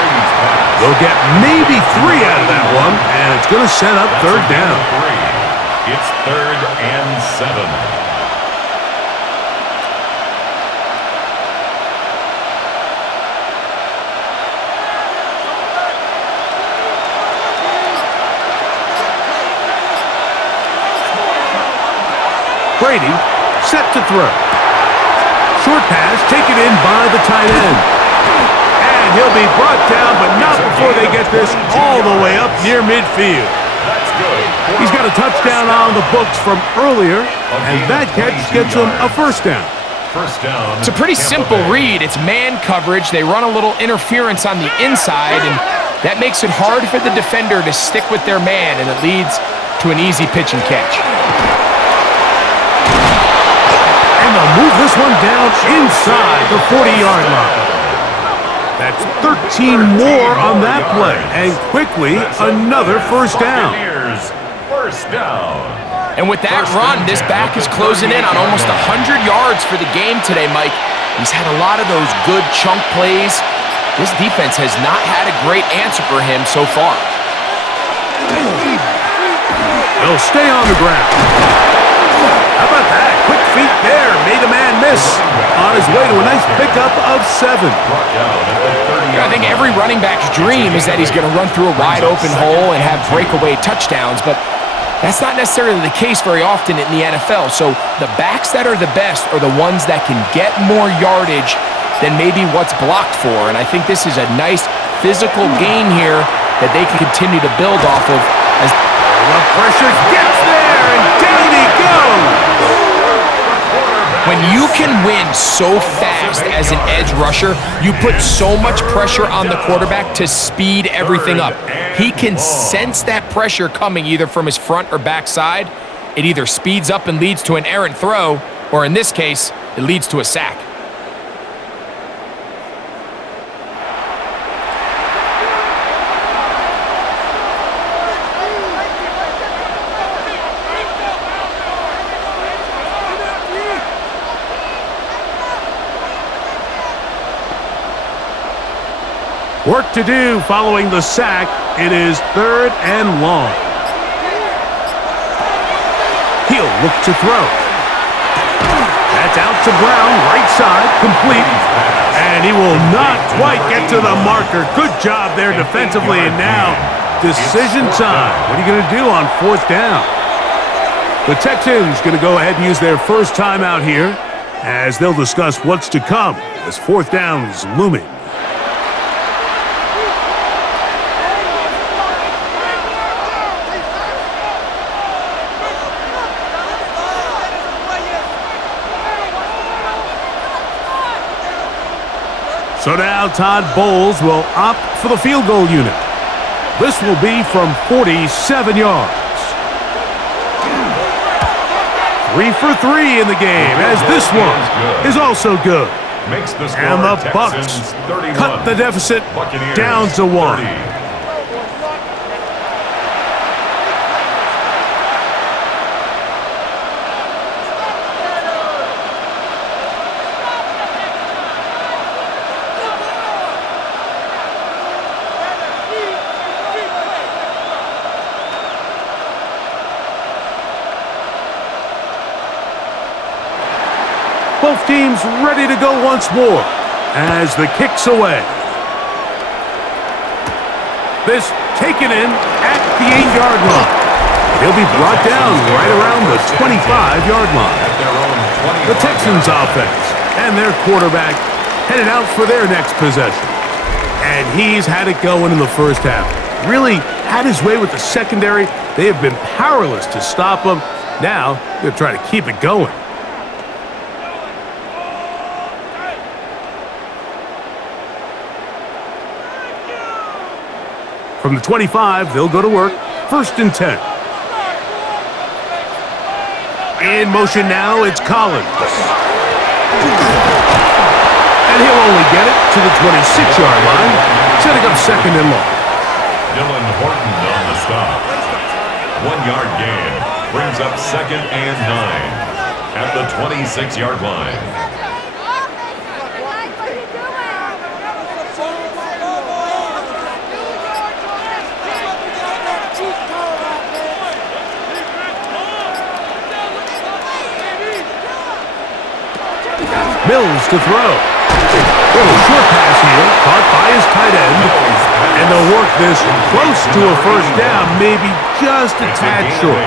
They'll get maybe 3 out of that one, and it's going to set up 3rd down. It's 3rd and 7. Brady set to throw. Short pass taken in by the tight end. And he'll be brought down, but not before they get this all the way up near midfield. That's good. He's got a touchdown on the books from earlier, and that catch gets him a 1st down. First down. It's a pretty simple read. It's man coverage. They run a little interference on the inside, and that makes it hard for the defender to stick with their man, and it leads to an easy pitch and catch. And they'll move this one down inside the 40-yard line. That's 13 more on that play, and quickly another 1st down. First down. And with that run, this back is closing in on almost 100 yards for the game today, Mike. He's had a lot of those good chunk plays. This defense has not had a great answer for him so far. He'll stay on the ground. How about that? Quick feet there. Made a man miss. On his way to a nice pickup of 7. I think every running back's dream is that he's going to run through a wide open hole and have breakaway touchdowns, but that's not necessarily the case very often in the NFL. So the backs that are the best are the ones that can get more yardage than maybe what's blocked for. And I think this is a nice physical gain here that they can continue to build off of. As the pressure gets there, and down he goes. when you can win so fast as an edge rusher, you put so much pressure on the quarterback to speed everything up. He can sense that pressure coming either from his front or back side. It either speeds up and leads to an errant throw, or in this case, it leads to a sack. Work to do following the sack. It is 3rd and long. He'll look to throw. That's out to Brown, right side, complete. And he will not quite get to the marker. Good job there defensively, and now decision time. What are you going to do on 4th down? The Texans going to go ahead and use their first timeout here as they'll discuss what's to come as 4th down is looming. So now Todd Bowles will opt for the field goal unit. This will be from 47 yards. 3 for 3 in the game, as this one is also good. And the Bucks cut the deficit down to 1. Both teams ready to go once more as the kick's away. This taken in at the 8-yard line. He'll be brought down right around the 25-yard line. The Texans offense and their quarterback headed out for their next possession. And he's had it going in the first half. Really had his way with the secondary. They have been powerless to stop him. Now they're trying to keep it going. From the 25, they'll go to work. 1st and 10. In motion now, it's Collins. And he'll only get it to the 26-yard line, setting up 2nd and long. Dylan Horton on the stop. 1-yard gain brings up 2nd and 9 at the 26-yard line. Mills to throw. Little short pass here, caught by his tight end. And they'll work this close to a 1st down, maybe just a tad short.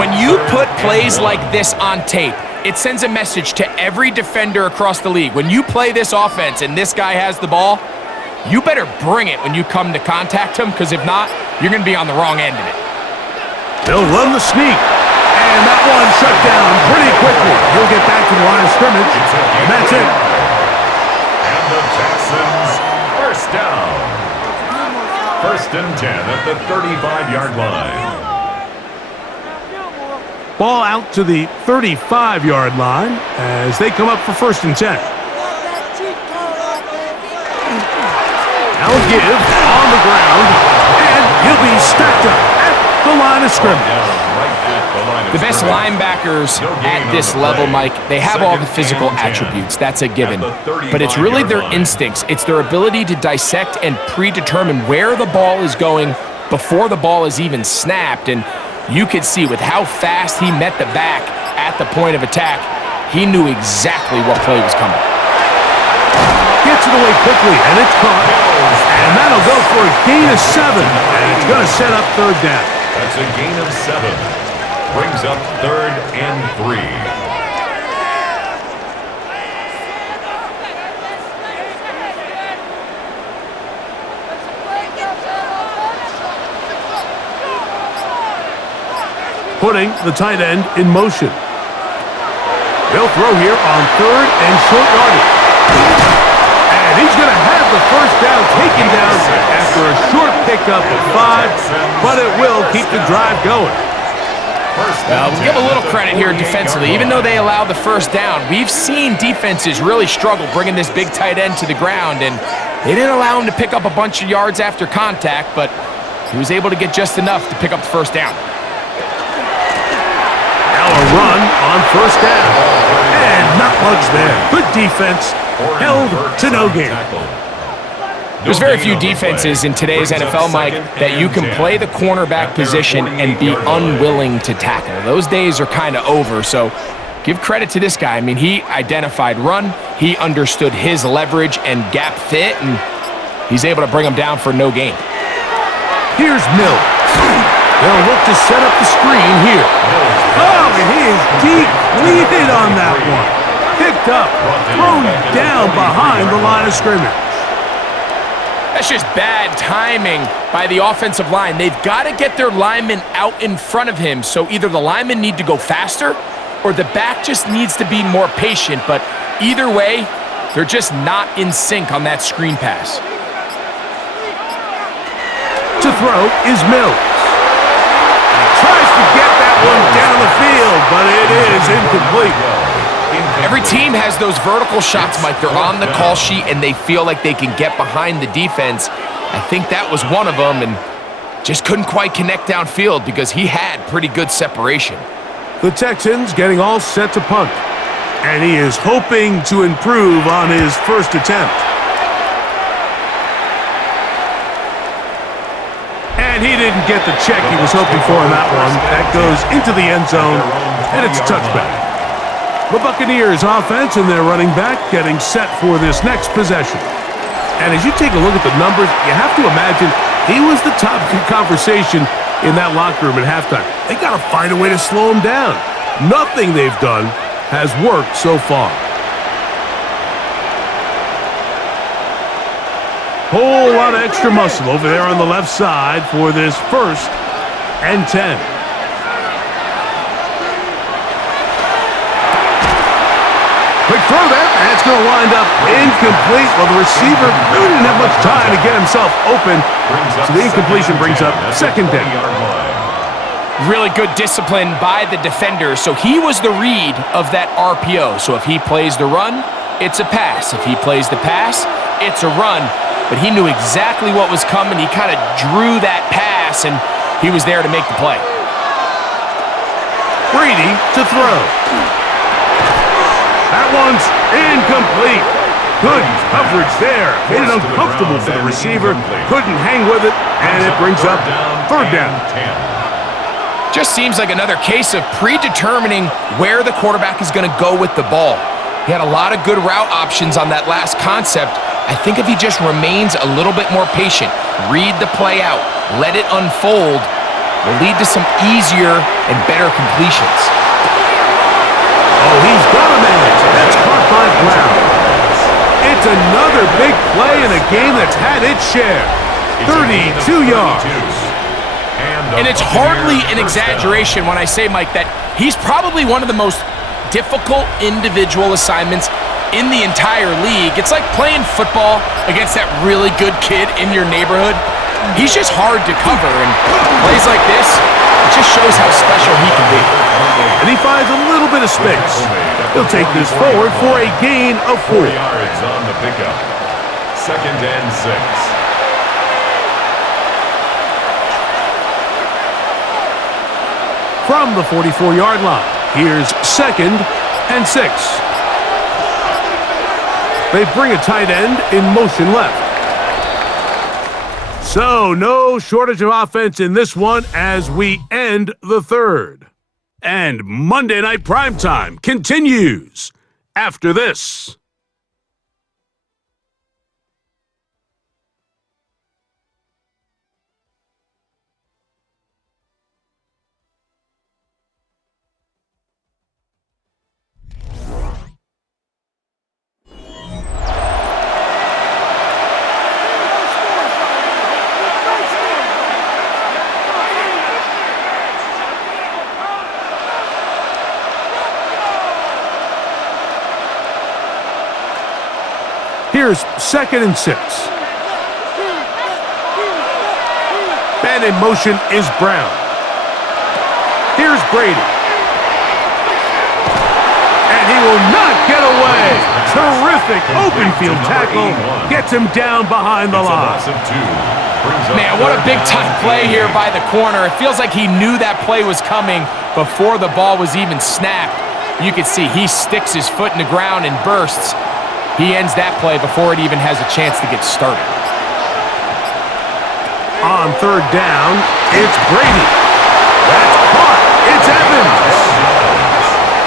When you put plays like this on tape, it sends a message to every defender across the league. When you play this offense and this guy has the ball, you better bring it when you come to contact him, because if not, you're going to be on the wrong end of it. They'll run the sneak. And that one shut down pretty quickly. He'll get back to the line of scrimmage, and that's it. And the Texans, 1st down. 1st and 10 at the 35-yard line. Ball out to the 35-yard line as they come up for 1st and 10. Now give on the ground, and he'll be stacked up at the line of scrimmage. The best linebackers at this level, Mike, they have all the physical attributes. That's a given. But it's really their instincts. It's their ability to dissect and predetermine where the ball is going before the ball is even snapped. And you could see with how fast he met the back at the point of attack, he knew exactly what play was coming. Gets it away quickly, and it's caught. And that'll go for a gain of 7. And it's going to set up third down. That's a gain of 7. Brings up 3rd and 3. Putting the tight end in motion. They'll throw here on 3rd and short yardage. And he's going to have the first down taken down after a short pickup of 5, but it will keep the drive going. We'll give a little credit here defensively. Even though they allowed the first down, we've seen defenses really struggle bringing this big tight end to the ground, and they didn't allow him to pick up a bunch of yards after contact, but he was able to get just enough to pick up the first down. Now a run on first down. And not much there. Good defense. Held to no gain. There's very few defenses in today's NFL, Mike, that you can play the cornerback position and be unwilling to tackle. Those days are kind of over, so give credit to this guy. I mean, he identified run, he understood his leverage and gap fit, and he's able to bring him down for no gain. Here's Mills. They'll look to set up the screen here. Oh, and he is depleted on that one. Picked up, thrown down behind the line of scrimmage. That's just bad timing by the offensive line. They've got to get their linemen out in front of him, so either the linemen need to go faster or the back just needs to be more patient, but either way, they're just not in sync on that screen pass. To throw is Mills. Tries to get that one down the field, but it is incomplete. Every team has those vertical shots, Mike. They're on the call sheet, and they feel like they can get behind the defense. I think that was one of them, and just couldn't quite connect downfield because he had pretty good separation. The Texans getting all set to punt, and he is hoping to improve on his first attempt. And he didn't get the check he was hoping for in that one. That goes into the end zone, and it's a touchback. The Buccaneers offense and their running back getting set for this next possession. And as you take a look at the numbers, you have to imagine he was the top conversation in that locker room at halftime. They got to find a way to slow him down. Nothing they've done has worked so far. Whole lot of extra muscle over there on the left side for this 1st and 10. Quick throw there, and it's going to wind up incomplete. Well, the receiver really didn't have much time to get himself open, so the incompletion brings up 2nd down. Really good discipline by the defender, so he was the read of that RPO. So if he plays the run, it's a pass. If he plays the pass, it's a run. But he knew exactly what was coming. He kind of drew that pass, and he was there to make the play. Brady to throw. That one's incomplete. Good coverage there. Made it uncomfortable for the receiver. Couldn't hang with it, and it brings up 3rd down. Just seems like another case of predetermining where the quarterback is going to go with the ball. He had a lot of good route options on that last concept. I think if he just remains a little bit more patient, read the play out, let it unfold, will lead to some easier and better completions. Oh, he's got a man. That's caught by Brown. It's another big play in a game that's had its share. 32 yards. And it's hardly an exaggeration when I say, Mike, that he's probably one of the most difficult individual assignments in the entire league. It's like playing football against that really good kid in your neighborhood. He's just hard to cover, and plays like this, it just shows how special he can be. And he finds a little bit of space. He'll take this forward for a gain of 4. 4 yards on the pickup. 2nd and 6. From the 44-yard line, here's 2nd and 6. They bring a tight end in motion left. So, no shortage of offense in this one as we end the third. And Monday Night Primetime continues after this. Here's 2nd and 6. Man in motion is Brown. Here's Brady. And he will not get away. Terrific open field tackle. Gets him down behind the line. Man, what a big-time play here by the corner. It feels like he knew that play was coming before the ball was even snapped. You can see he sticks his foot in the ground and bursts. He ends that play before it even has a chance to get started. On 3rd down, it's Brady. That's caught. It's Evans.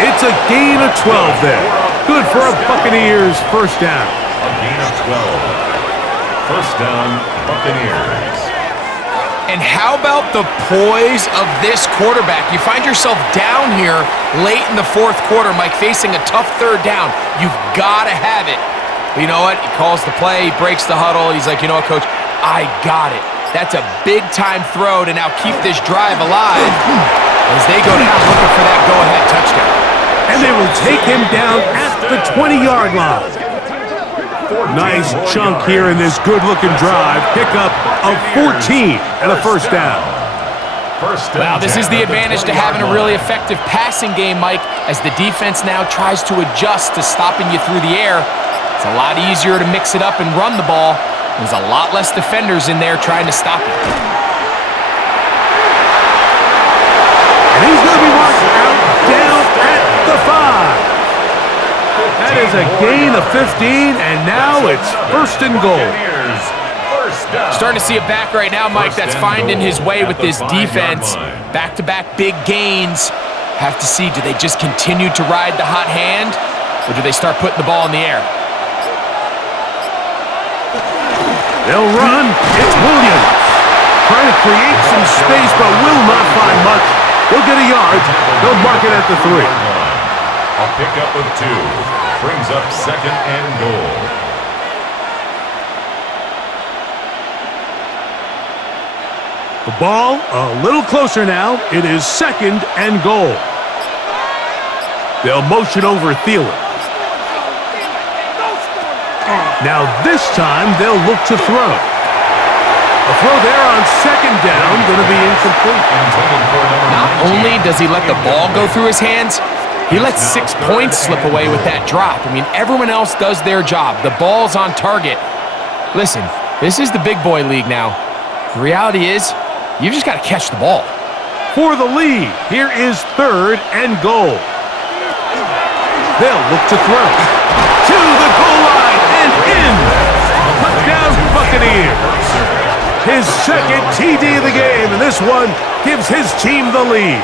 It's a gain of 12 there. Good for a Buccaneers 1st down. A gain of 12. 1st down, Buccaneers. And how about the poise of this quarterback? You find yourself down here late in the 4th quarter, Mike, facing a tough 3rd down. You've got to have it. But you know what? He calls the play, he breaks the huddle. He's like, you know what, Coach? I got it. That's a big-time throw to now keep this drive alive as they go down looking for that go-ahead touchdown. And they will take him down at the 20-yard line. Nice chunk here in this good-looking drive. Pickup of 14 and a 1st down. Well, this is the advantage to having a really effective passing game, Mike, as the defense now tries to adjust to stopping you through the air. It's a lot easier to mix it up and run the ball. There's a lot less defenders in there trying to stop it. And he's going to be marked out down at the 5. That is a gain of 15, and now it's 1st and goal. Starting to see it back right now, Mike, that's finding his way with this defense. Back-to-back big gains. Have to see, do they just continue to ride the hot hand, or do they start putting the ball in the air? They'll run. It's Williams. Trying to create some space, but will not find much. He'll get a yard. They'll mark it at the 3. A pickup of 2. Brings up 2nd and goal. The ball a little closer now. It is 2nd and goal. They'll motion over Thielen. Now this time they'll look to throw. A throw there on 2nd down, going to be incomplete. Not only does he let the ball go through his hands, he lets 6 points slip away with that drop. I mean, everyone else does their job. The ball's on target. Listen, this is the big boy league now. The reality is, you've just got to catch the ball. For the lead, here is 3rd and goal. They'll look to throw. To the goal line and in. Touchdown Buccaneers. His 2nd TD of the game, and this one gives his team the lead.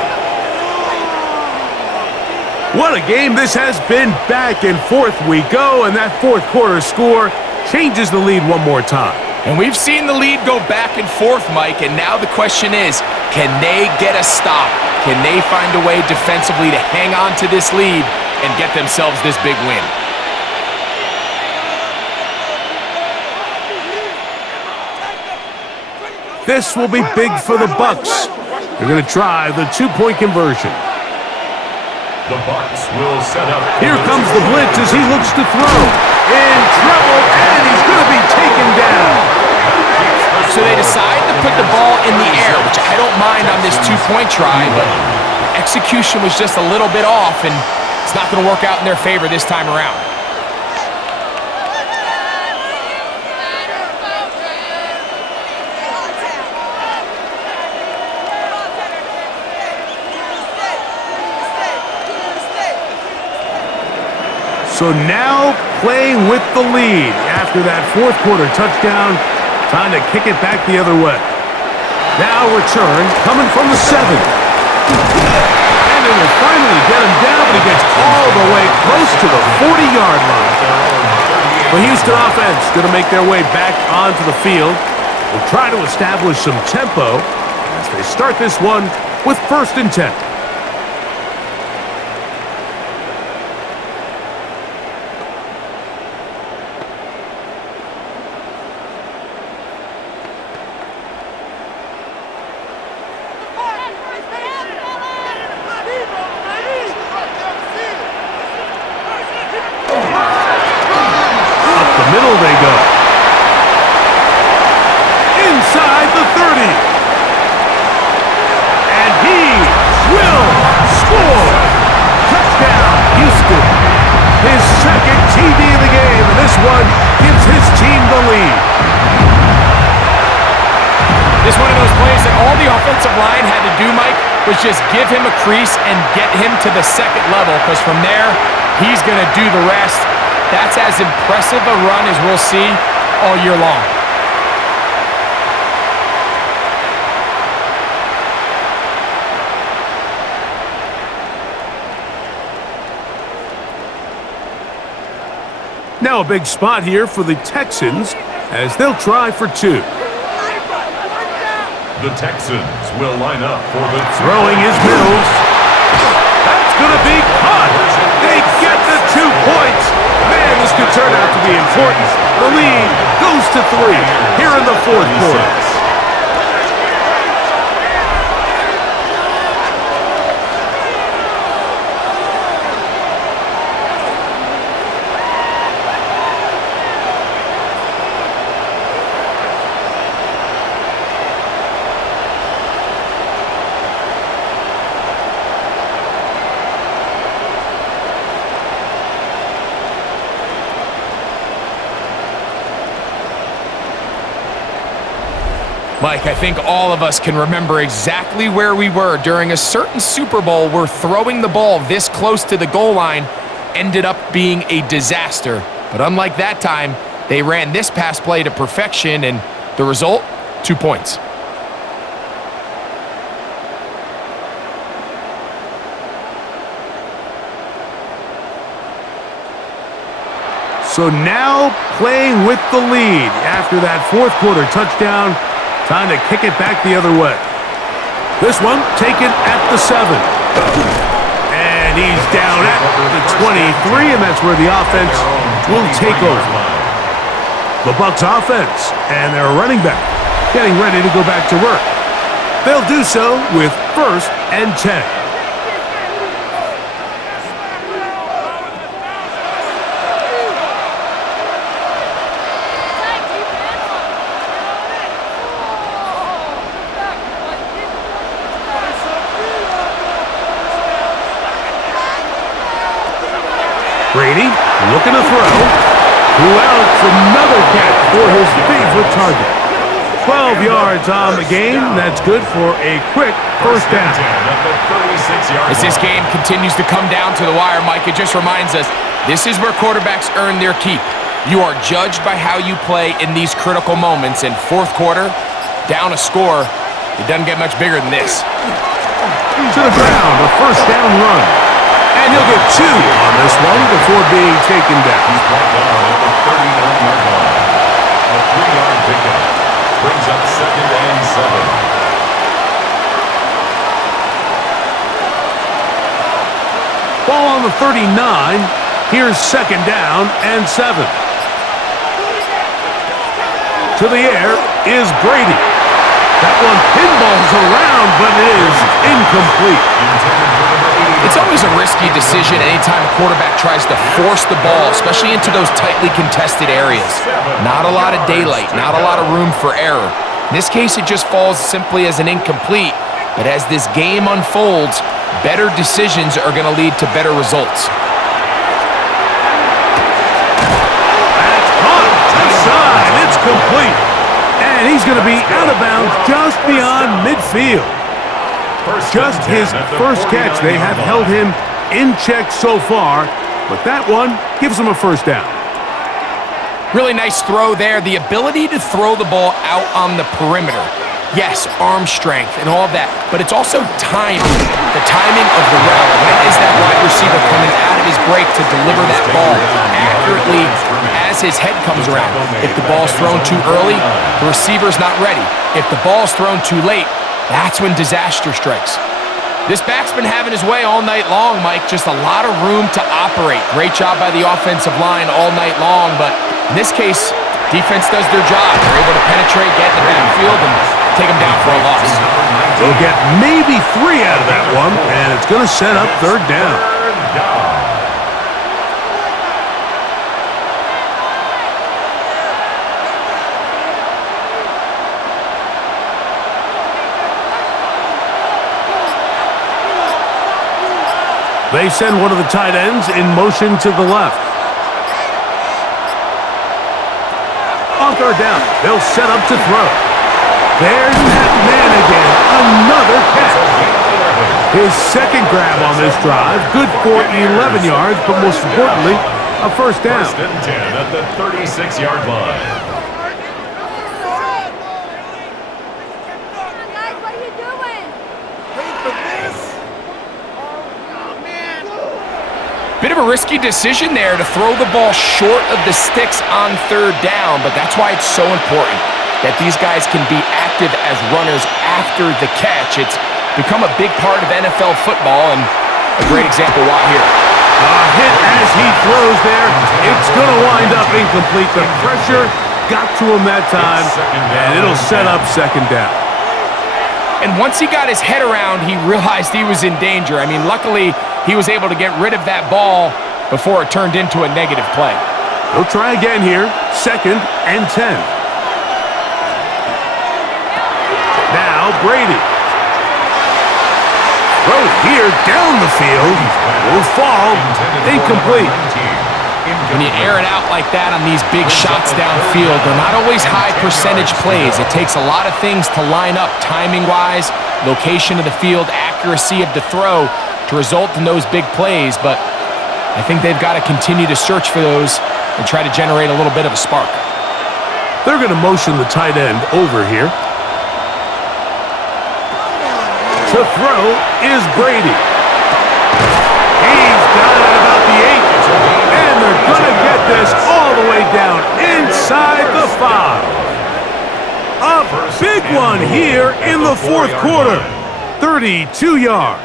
What a game this has been. Back and forth we go, and that 4th quarter score changes the lead one more time. And we've seen the lead go back and forth, Mike, and now the question is, can they get a stop? Can they find a way defensively to hang on to this lead and get themselves this big win? This will be big for the Bucs. They're going to try the 2-point conversion. The Bucs will set up. Here comes the blitz as he looks to throw. In trouble, and he's going to be taken down. So they decide to put the ball in the air, which I don't mind on this 2-point try, but execution was just a little bit off, and it's not going to work out in their favor this time around. So now playing with the lead after that 4th quarter touchdown Time to kick it back the other way. Now return coming from the 7. And it will finally get him down, but he gets all the way close to the 40-yard line. The Houston offense going to make their way back onto the field. They'll try to establish some tempo as they start this one with 1st and 10. Middle they go. Inside the 30. And he will score. Touchdown, Houston. His 2nd TD of the game, and this one gives his team the lead. This one of those plays that all the offensive line had to do, Mike, was just give him a crease and get him to the 2nd level, because from there, he's going to do the rest. That's as impressive a run as we'll see all year long. Now a big spot here for the Texans as they'll try for 2. The Texans will line up for the Throwing his Mills. That's going to be caught. They get the 2 points. Man, this could turn out to be important. The lead goes to 3 here in the 4th quarter. Mike, I think all of us can remember exactly where we were during a certain Super Bowl where throwing the ball this close to the goal line ended up being a disaster. But unlike that time, they ran this pass play to perfection, and the result, 2 points. So now playing with the lead after that 4th quarter touchdown. Time to kick it back the other way. This one taken at the 7. And he's down at the 23, and that's where the offense will take over. The Bucs offense and their running back getting ready to go back to work. They'll do so with 1st and 10. Brady looking to throw. Who else? Another catch for his favorite target. 12 yards on the game. That's good for a quick 1st down. As this game continues to come down to the wire, Mike, it just reminds us, this is where quarterbacks earn their keep. You are judged by how you play in these critical moments. In 4th quarter, down a score, it doesn't get much bigger than this. To the ground, a 1st down run. And he'll get 2 on this one before being taken down. He's brought down at the 39-yard line. A 3-yard pickup brings up 2nd and 7. Ball on the 39. Here's 2nd down and 7. To the air is Brady. That one pinballs around, but it is incomplete. It's always a risky decision anytime a quarterback tries to force the ball, especially into those tightly contested areas. Not a lot of daylight, not a lot of room for error. In this case, it just falls simply as an incomplete. But as this game unfolds, better decisions are going to lead to better results. That's caught inside. It's complete. And he's going to be out of bounds just beyond midfield. Just his 1st catch. They have held him in check so far, but that one gives him a 1st down. Really nice throw there. The ability to throw the ball out on the perimeter. Yes, arm strength and all of that, but it's also timing. The timing of the route. When is that wide receiver coming out of his break to deliver that ball accurately as his head comes around? If the ball's thrown too early, the receiver's not ready. If the ball's thrown too late, that's when disaster strikes. This back's been having his way all night long, Mike. Just a lot of room to operate. Great job by the offensive line all night long, but in this case, defense does their job. They're able to penetrate, get in the backfield, and take them down for a loss. They'll get maybe 3 out of that one, and it's going to set up 3rd down. They send one of the tight ends in motion to the left. On 3rd down, they'll set up to throw. There's that man again, another catch. His 2nd grab on this drive, good for 11 yards, but most importantly, a 1st down. 1st and 10 at the 36-yard line. Bit of a risky decision there to throw the ball short of the sticks on 3rd down, but that's why it's so important that these guys can be active as runners after the catch. It's become a big part of NFL football, and a great example why here. A hit as he throws there. It's going to wind up incomplete. The pressure got to him that time, and it'll set up 2nd down. And once he got his head around, he realized he was in danger. I mean, luckily, he was able to get rid of that ball before it turned into a negative play. They'll try again here, 2nd and 10. Now Brady. Throw here down the field. Will fall incomplete. When you air it out like that on these big shots downfield, they're not always high percentage plays. It takes a lot of things to line up timing-wise, location of the field, accuracy of the throw to result in those big plays, but I think they've got to continue to search for those and try to generate a little bit of a spark. They're going to motion the tight end over here. To throw is Brady. He's got it about the 8. And they're going to get this all the way down inside the 5. A big one here in the 4th quarter. 32 yards.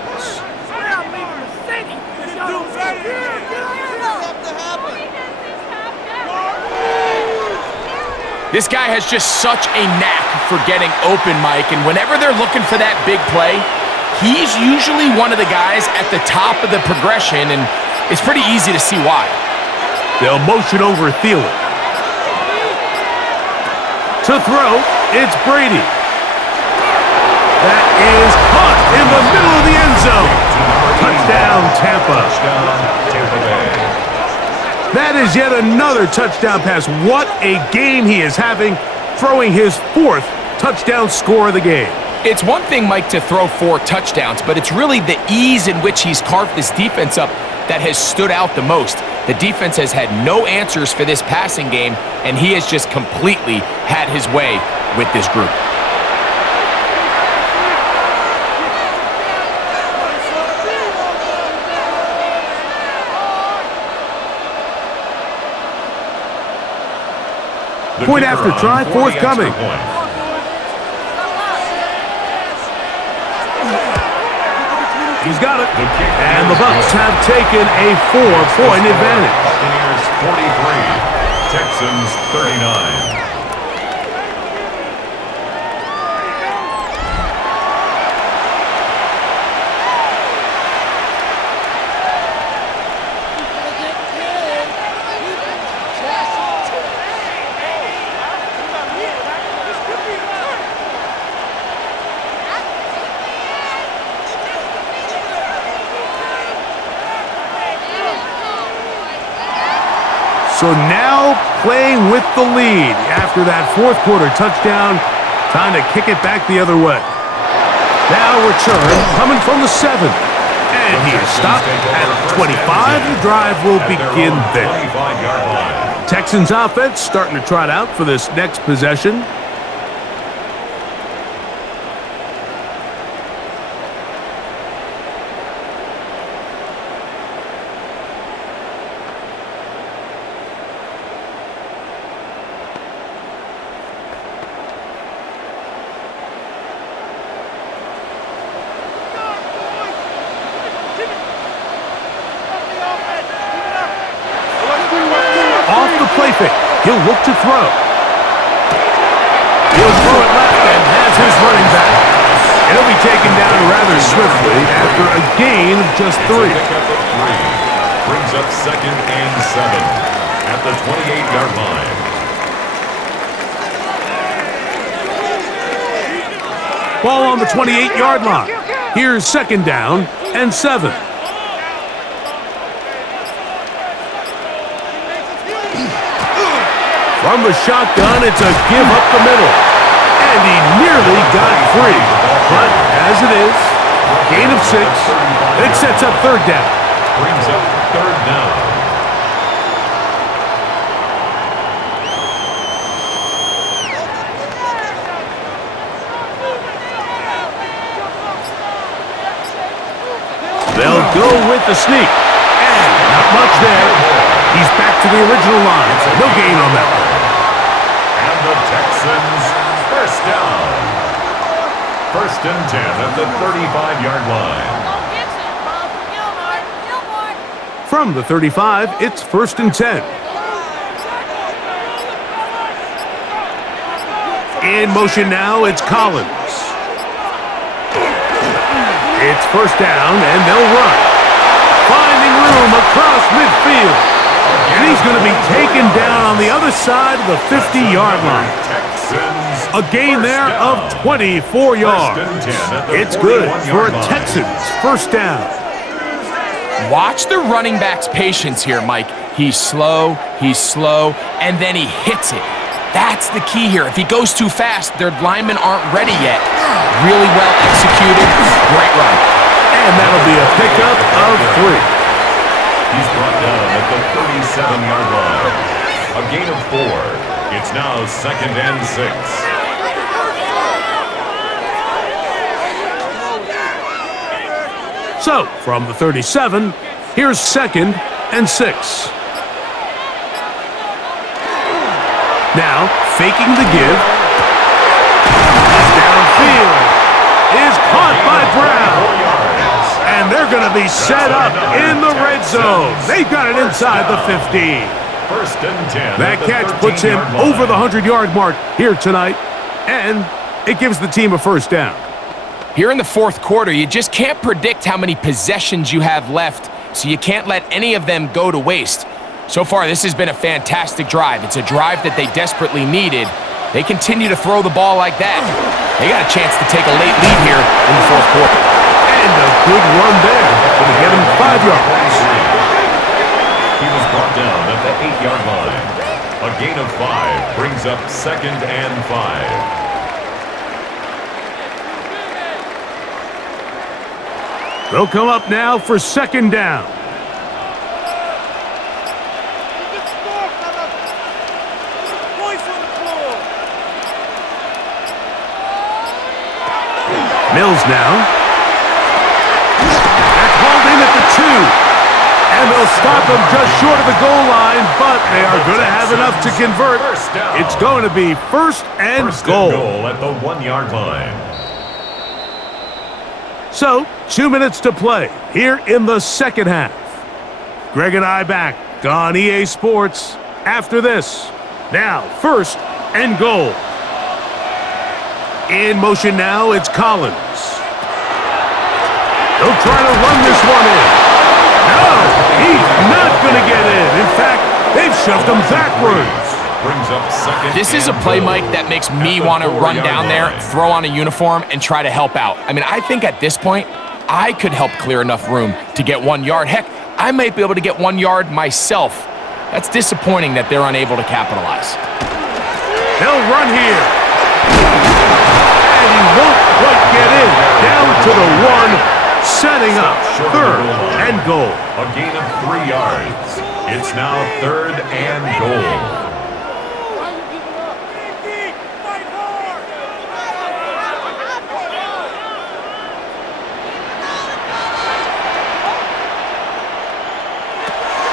This guy has just such a knack for getting open, Mike, and whenever they're looking for that big play, he's usually one of the guys at the top of the progression, and it's pretty easy to see why. They'll motion over Thielen. To throw, it's Brady. That is caught in the middle of the end zone. Touchdown, Tampa. That is yet another touchdown pass. What a game he is having, throwing his 4th touchdown score of the game. It's one thing, Mike, to throw 4 touchdowns, but it's really the ease in which he's carved this defense up that has stood out the most. The defense has had no answers for this passing game, and he has just completely had his way with this group. Point after try, forthcoming. He's got it. And the Bucs have taken a 4-point advantage. Buccaneers 43, Texans 39. So now playing with the lead after that 4th quarter touchdown. Time to kick it back the other way. Now return coming from the 7. And he is stopped at 25. The drive will begin there. 25-yard line. Texans offense starting to trot out for this next possession. Off the play fake. He'll look to throw. He'll throw it left and has his running back. And he'll be taken down rather swiftly after a gain of just 3. Pickup of 3. Brings up 2nd and 7 at the 28-yard line. Ball on the 28-yard line. Here's 2nd down and 7. From the shotgun, it's a give up the middle. And he nearly got free. But as it is, gain of 6. It sets up 3rd down. Brings up 3rd down. They'll go with the sneak. And not much there. He's back to the original line. No gain on that one. And the Texans, 1st down. 1st and 10 at the 35-yard line. From the 35, it's 1st and 10. In motion now, it's Collins. It's 1st down, and they'll run. Finding room across midfield. And he's going to be taken down on the other side of the 50-yard line. A gain there of 24 yards. It's good for a Texans 1st down. Watch the running back's patience here, Mike. He's slow, and then he hits it. That's the key here. If he goes too fast, their linemen aren't ready yet. Really well executed. Great run. And that'll be a pickup of 3. He's brought down at the 37-yard line. A gain of 4. It's now 2nd and 6. So, from the 37, here's 2nd and 6. Now, faking the give. Downfield is caught by Brown. And they're going to be set up in the red zone. They've got it inside the 15. 1st and 10. That catch puts him over the 100-yard mark here tonight. And it gives the team a 1st down. Here in the 4th quarter, you just can't predict how many possessions you have left, so you can't let any of them go to waste. So far, this has been a fantastic drive. It's a drive that they desperately needed. They continue to throw the ball like that. They got a chance to take a late lead here in the 4th quarter. And a good run there. Going to get him 5 yards. He was brought down at the 8-yard line. A gain of 5 brings up 2nd and 5. They'll come up now for 2nd down. Mills now. That's hauled in at the 2. And they'll stop him just short of the goal line, but they are going to have enough to convert. It's going to be 1st and goal. At the 1-yard line. So, 2 minutes to play here in the 2nd half. Greg and I back on EA Sports after this. Now, 1st and goal. In motion now, it's Collins. They'll try to run this one in. No, he's not going to get in. In fact, they've shoved him backwards. Brings up 2nd. This is a play, Mike, that makes me want to run down there, throw on a uniform, and try to help out. I mean, I think at this point, I could help clear enough room to get 1 yard. Heck, I might be able to get 1 yard myself. That's disappointing that they're unable to capitalize. They'll run here. And he won't quite get in. Down to the 1, setting up 3rd and goal. A gain of 3 yards. It's now 3rd and goal.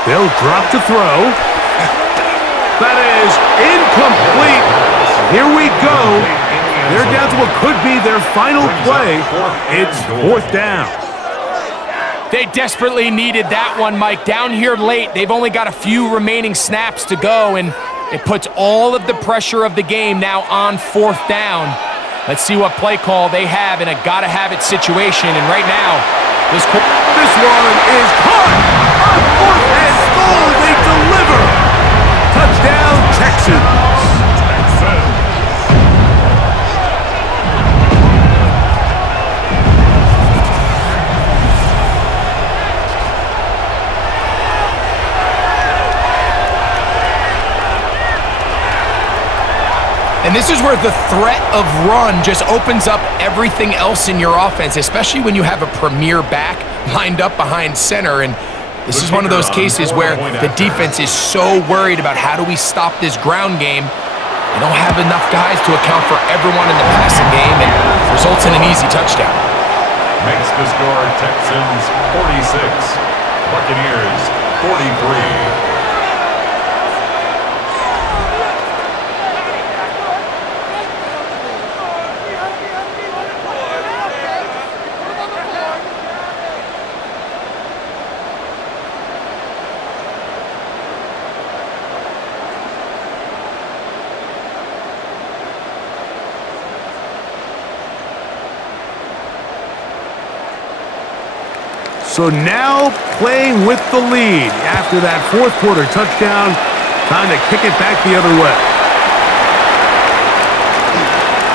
They'll drop to throw. That is incomplete. Here we go. They're down to what could be their final play. It's 4th down. They desperately needed that one, Mike. Down here late, they've only got a few remaining snaps to go, and it puts all of the pressure of the game now on 4th down. Let's see what play call they have in a gotta-have-it situation, and right now, this one is caught on 4th and goal. They deliver. Touchdown, Texans. And this is where the threat of run just opens up everything else in your offense, especially when you have a premier back lined up behind center. And this is one of those cases where the defense is so worried about how do we stop this ground game. They don't have enough guys to account for everyone in the passing game, and results in an easy touchdown. Makes the score Texans 46, Buccaneers 43. So now playing with the lead after that 4th quarter touchdown, time to kick it back the other way.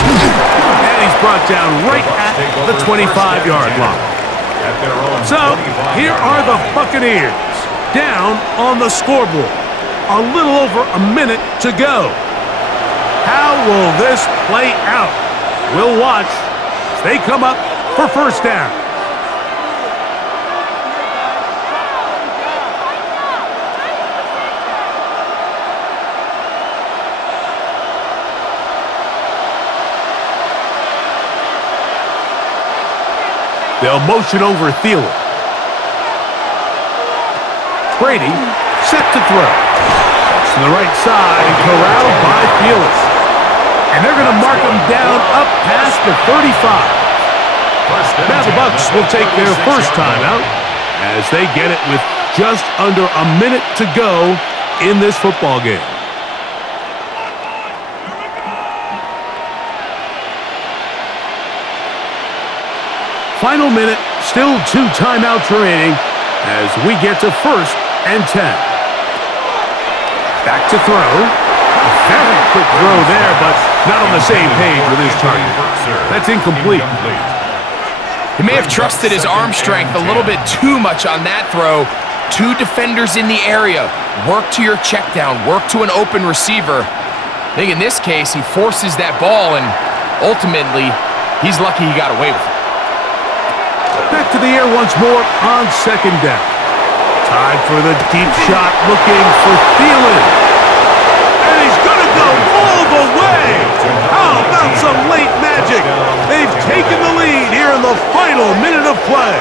And he's brought down right at the 25-yard line. So here are the Buccaneers down on the scoreboard. A little over a minute to go. How will this play out? We'll watch as they come up for 1st down. They'll motion over Thielen. Brady set to throw. To the right side, corralled by Thielen. And they're going to mark him down up past the 35. Now the Bucs will take their first timeout as they get it with just under a minute to go in this football game. Final minute, still 2 timeouts remaining as we get to 1st and 10. Back to throw. A very quick throw there, but not on the same page with his target. That's incomplete. He may have trusted his arm strength a little bit too much on that throw. 2 defenders in the area. Work to your check down. Work to an open receiver. I think in this case, he forces that ball, and ultimately, he's lucky he got away with it. Back to the air once more on 2nd down. Time for the deep shot, looking for Thielen. And he's going to go all the way. How about some late magic? They've taken the lead here in the final minute of play.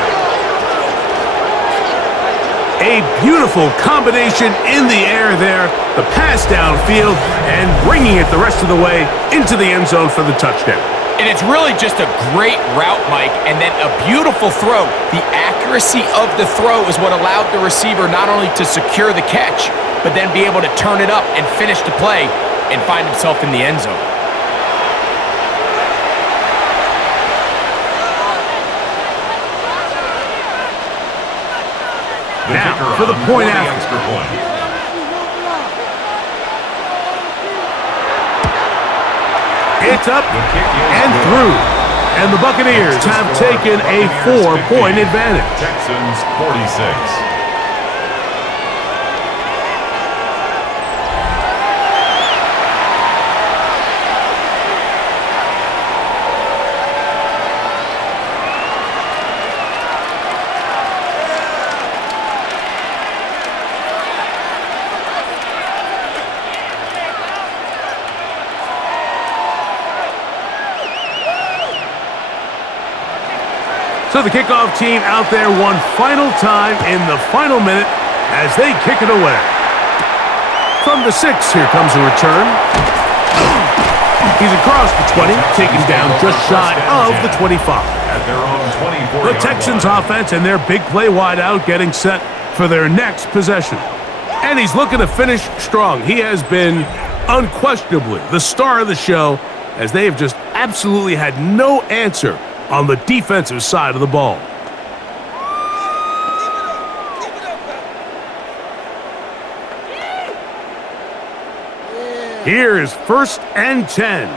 A beautiful combination in the air there. The pass downfield and bringing it the rest of the way into the end zone for the touchdown. And it's really just a great route, Mike, and then a beautiful throw. The accuracy of the throw is what allowed the receiver not only to secure the catch, but then be able to turn it up and finish the play and find himself in the end zone. Now for the point after. It's up and through. And the Buccaneers have taken a 4-point advantage. Texans 46. So the kickoff team out there one final time in the final minute as they kick it away. From the 6, here comes a return. He's across the 20, taken down just shy of the 25. At their own 24-yard The Texans line. offense and their big play wideout getting set for their next possession. And he's looking to finish strong. He has been unquestionably the star of the show as they have just absolutely had no answer on the defensive side of the ball. Here is 1st and 10.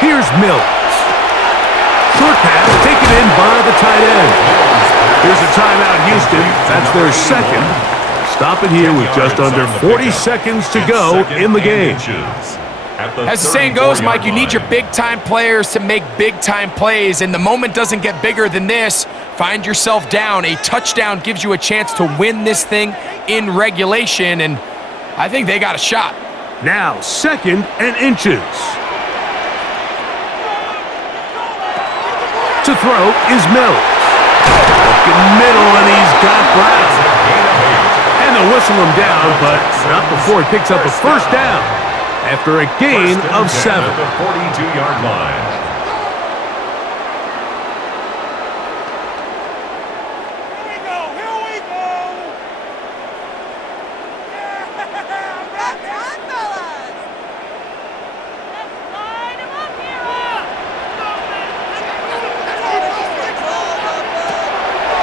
Here's Mills. Short pass taken in by the tight end. Here's a timeout, Houston. That's their second. Stop it here with just under 40 seconds to go in the game. As the saying goes, Mike, you need your big-time players to make big-time plays, and the moment doesn't get bigger than this. Find yourself down. A touchdown gives you a chance to win this thing in regulation, and I think they got a shot. Now 2nd and inches. To throw is Mills. Looking middle, and he's got Brown. And they'll whistle him down, but not before he picks up a first down after a gain of 7. At the 42-yard line.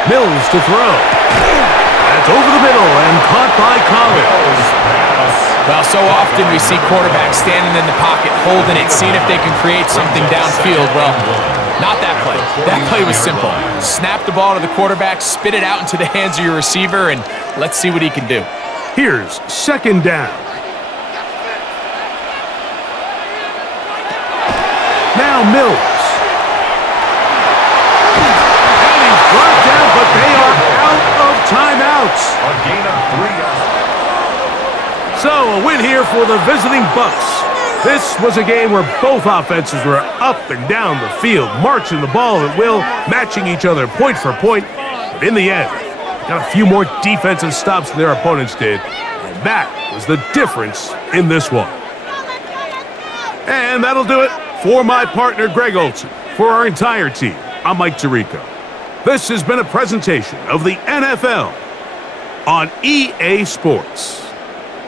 Mills to throw. That's over the middle and caught by Collins. Well, so often we see quarterbacks standing in the pocket, holding it, seeing if they can create something downfield. Well, not that play. That play was simple. Snap the ball to the quarterback, spit it out into the hands of your receiver, and let's see what he can do. Here's 2nd down. Now Mills. And he's brought down, but they are out of timeouts. A gain of 3 yards. So a win here for the visiting Bucs. This was a game where both offenses were up and down the field, marching the ball at will, matching each other point for point. But in the end, got a few more defensive stops than their opponents did, and that was the difference in this one. And that'll do it for my partner, Greg Olson. For our entire team, I'm Mike Tirico. This has been a presentation of the NFL on EA Sports.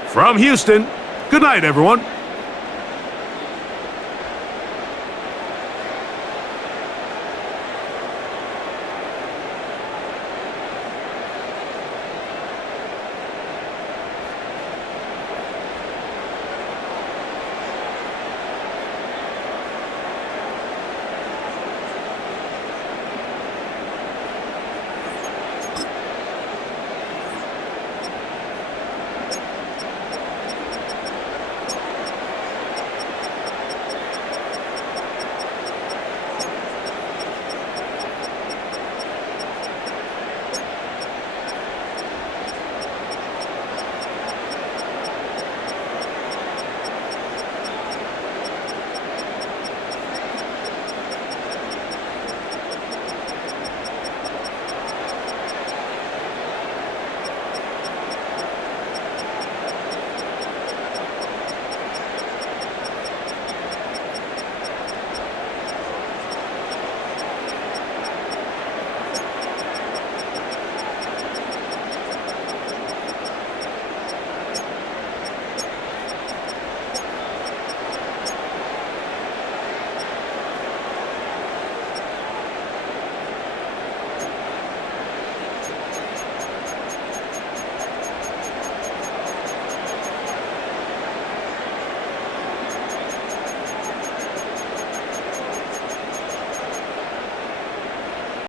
From Houston, good night, everyone.